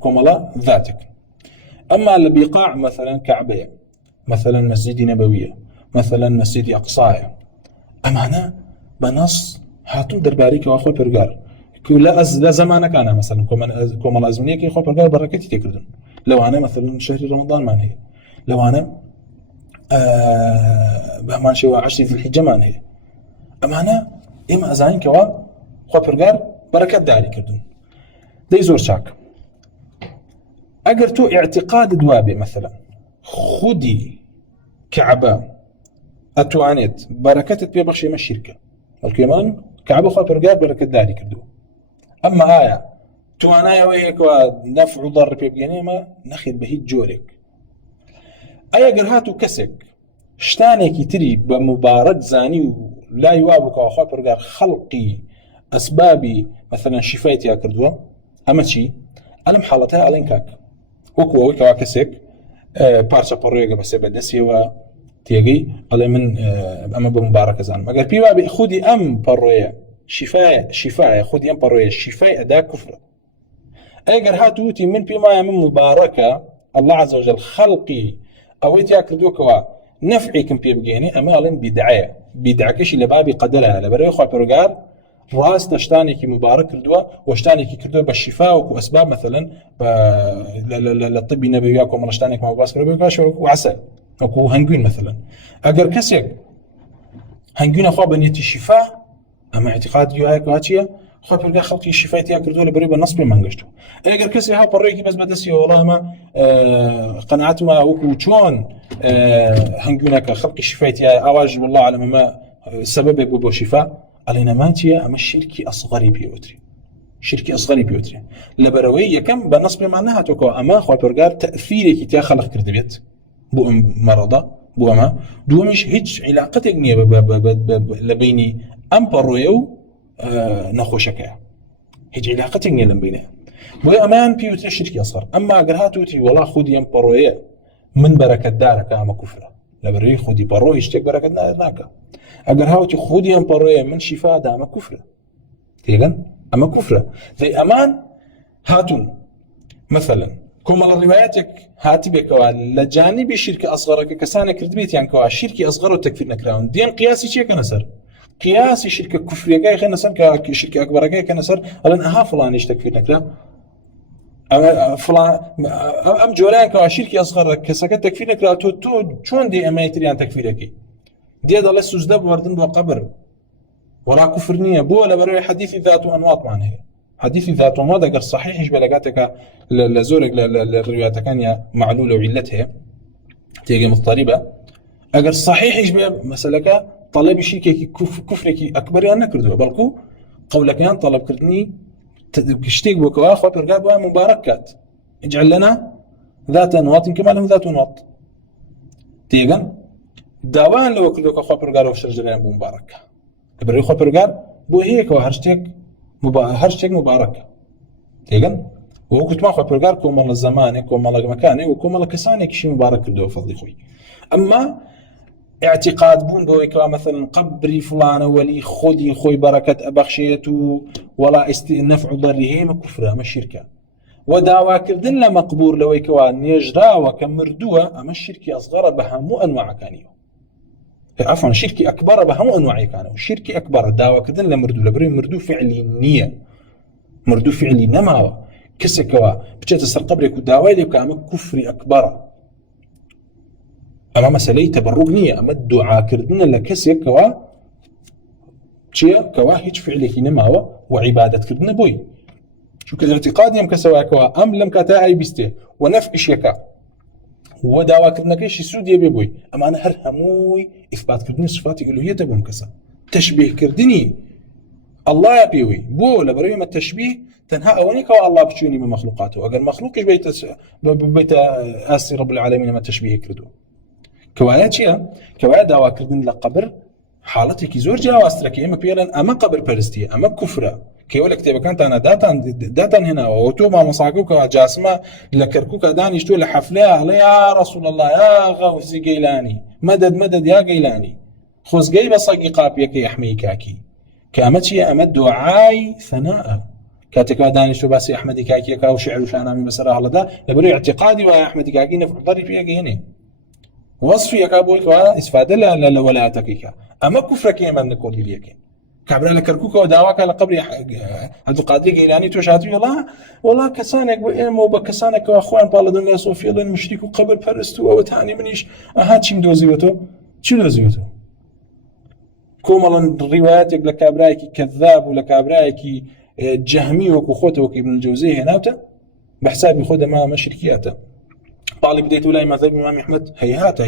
كوملا ذاتك اما البقاع مثلا كعبه مثلا مسجد نبوية مثلا مسجد أقصايا أمانة بنص هاتون درباريك وأخوة برقار لا زمانك أنا مثلا كوما الأزمنية كي أخوة برقار بركتي تكردن لو أنا مثلا شهر رمضان ما هي لو أنا بهمان شوى 10 ذي الحجة ما هي أمانة إما أزاين كوا أخوة برقار بركات داري كردن دي زور شاك أقرتو اعتقاد دوابي مثلا خودي كعبة أتوانيت بركتت بيبخشي ما الشركة الكيمان كعبة خوا برقار بركة داري كردو أما آية توانايا وهيك ونفع ضر بيبقيني ما نخير بهيد جورك آية قرهاتو كسك شتانيكي تري بمبارك زاني لا يوابك وخوا برقار خلقي أسبابي مثلا شفايتي كردوا أما شي ألم حالتها ألينكاك وكوا كسك پارچە پەڕۆیەکە بەسێ بەدەستیەوە تێگەی ئەڵێ من ئەمە بە مبارەکە زانم ئەگەر پێی وابێ خودی ئەم پەڕۆیە شیفایە خودی ئەم پەڕۆیە شیفای ئەدا کوفرە ئەگەر هاتووتی من پێم وایە من مبارەکە الله عز وجل خەڵقی ئەوەی تیا کردووکەوە نەفعێکم پێ بگەێنێ ئەمە ئەڵێن بیدعەیە بیدعەکەشی لە بابی قەدەرە لەبەرەوەی خوا پەروەردگار ڕاستە شتانێکی مبارەک کردووە و شتانێکی کردووە بە شیفا وەکو ئەسباب مثلا لە طبی نەبەویە کۆمەڵ شتانێک ما باس کردووە باش وەکو عەسەل وەکو هەنگوین مثلا ئەگەر کەسێک هەنگوینە خوا بەنیەتی شیفا ئەمە اعتقادی وایە چییە خوا پەروەردگار خەڵقی شیفای تیا کردووە لەبەرەوەی بە نەس پێ مانگەشتووە ئەگەر کەسێک ها پەڕۆیەکی بەس بەدەستیەوە وەڵا ئەمە قەناعەتمە وەکو چۆن هەنگوینەکە خەڵقی شیفای تیا ئاواژ والله عەلەم ئەمە سببێک بوو بۆ شیفا علينا ماتيا أما الشركي أصغري بيوتري شركي أصغري بيوتري لبروي يكم بنصب معناها توكو أما خو برجار تأثيري كي تاخلق كردبيت بو مرضى بو أما دومش هيج علاقتك نية لبيني أم برويو نخوشكا هيج علاقتك نية لبينها بو أمان بيوتري شركي أصغر أما أجرهاتو تي والله خودي أم برويا من بركة دارك أما كفرة لبروي خودي بروي اشتك بركة دارك اگر هاوتي خودي ام برويه من شفاء دا ما كفره تيغن اما كفره زي امان هاتون مثلا كما الرواياتك هاتبك لجانب شركه اصغر كسانه كردبيت يعني كوا شركه اصغر وتكفير نكراون دين قياسي شي كنسر قياسي شركه كفريه جاي خنسر كشركه اكبر جاي كنسر لان اها فلان ايش تكفير نكرا فلان ام جولان كوا شركه اصغر كسكت تكفير نكرا تو شلون دي اميتريان تكفيرك دي الله سجده بوردن بو قبر ولا كفرنيه بو ولا بري حديث ذات انواط معناه حديث ذات انواط اگر صحيح ايش بلغاتك لزورك للروايات كان معلوله وعلتها تيجي مضطربه اگر صحيح ايش مسلك طلب شيء كفرك اكبر يعني كردو بلكو قولك كان طلب كردني كشتيك بو اخو برغاب مباركات اجعل لنا ذات انواط كما لهم ذات انواط تيجن داوان لو كردوك خو برغار وشرجرين بو مبارك بري خو برغار بو هيك وهرشتك مبارك تيغن وقت ما خو برغار كوم الزمان كوم مكاني وكوم الكساني شي مبارك كردو فضلي خوي اما اعتقاد بون بويك مثلا قبري فلان ولي خدي خوي بركه ابخشيته ولا نفع ضره ما كفر ما شركه وداواکردن لە مەقبور لەوەی کەوا نێژراوە کە مردووە ئەمە شرکی ئەصغەرە بە هەموو ئەنواعەکانیەوە عفوا شرکی ئەکبەرە بە هەموو ئەنواعەکانەوە شرکی ئەکبەرە داواکردن لە مردوو لەبەرەوەی مردوو فعلی نییە مردوو فعلی نەماوە کەسێکەوە بچێتە سەر قەبرێک و داوای لێ بکە ئەمە کوفری ئەکبەرە ئەمە مەسەلەی تەبەڕوک نییە ئەمە دوعاکردنە لە کەسێکەوە چییە کەوا هیچ فعلێکی نەماوە و عیبادەتکردنە بۆی چونکە اعتقادی ئەم کەسەوەکەوە ئەم لەم کاتە ئای بیستێ و نەفعیشەکە و داواکردنەکەیشی سوودێ بێ بۆی ئەمانە هەر هەمووی ئیثباتکردنی صفاتی ئولوهیەتە بۆم کەسە تەشبیهکردنی ئەڵڵایە پێوەی بۆ لەبەرەوەی ئەمە تەشبیه تەنها ئەوەی کەوا ئەڵڵا بچوونی بە مەخلوقاتەوە ئەگەر مەخلوقیش بێتە ئاسی ڕەب العالەمین ئەمە تەشبیه کردووە کەوایە چییە؟ کەوایە داواکردن لە قەبر حاڵەتێکی زۆر جیاوازترەکە ئێمە پێڵێن ئەمە قەبر پەرستیە ئەمە کوفرە کەوە لە کتێبەکانتانە داتان هێناوە و تۆ مامۆساکە و کەوا جاسمە لە کەرکووکە دانیشتووە لە حەفلەیە ئەڵێ یا ڕەسوول الله یا غەوسی گەیلانی مەدەد مەدەد یا گەیلانی خۆزگەی بە سەگی قاپیەکەی ئەحمەی کاکی کە ئەمە چییە؟ ئەمە دوعای ثەناءە کاتێکەوە دانیشتووە باسی ئەحمەدی کاکیەکە و شعر و شانامی بەسەر هەڵەدا لەبەرەوەی اعتیقادی وایە ئەحمەدی کاکی نەفعدەری پێگەێنێ وەصفی ئەکا بۆی کەوا ئیسفادە لە وەلایەتەکەیکە ئەمە کوفرەکەی ئێمە نەکۆڵیلیەکەین کابرا لە کەرکووکەوە داواکە لە قەبری عەبدولقادر گەیلانی تۆ هاتووی وەڵا کەسانێک بۆ ئێمە و بە کەسانێکەوە خۆیان پاڵەدەن لە سۆفیەڵێن مشریک و قەبر پەرست و ئەوە تانی منیش ئەها چیم دۆزیوەتەوە چی دۆزیوەتەوە کۆمەڵەن ڕیوایەتێک لە کابرایەکی کەذاب و لە کابرایەکی جەهمی وەکو خۆتەوەکە ابن الجەوزی هێناوتە بە حسابی خۆ دەما ئەمە شرکیاتە باڵی بدەیت وڵای مەذهەبی ئیمام ئەحمەد هەیهات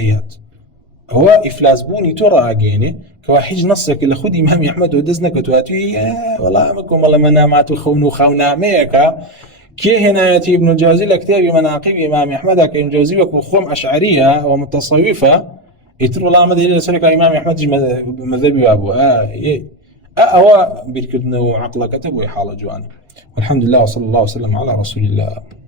هو إفلاس بوني ترى عجيني كواحد نصك اللي خدي إمام أحمد ودزنا كتواتي والله أمكم والله منامات وخون وخونا ميكا كي هنا يأتي ابن الجوزي لكتاب مناقب إمام أحمد كابن الجوزي وخوم أشعرية ومتصوفة يتر والله ما دليل سلك إمام أحمد مذهبي وأبو هو بيركضنا وعقله كتب ويحال جواني والحمد لله وصلى الله وسلم على رسول الله.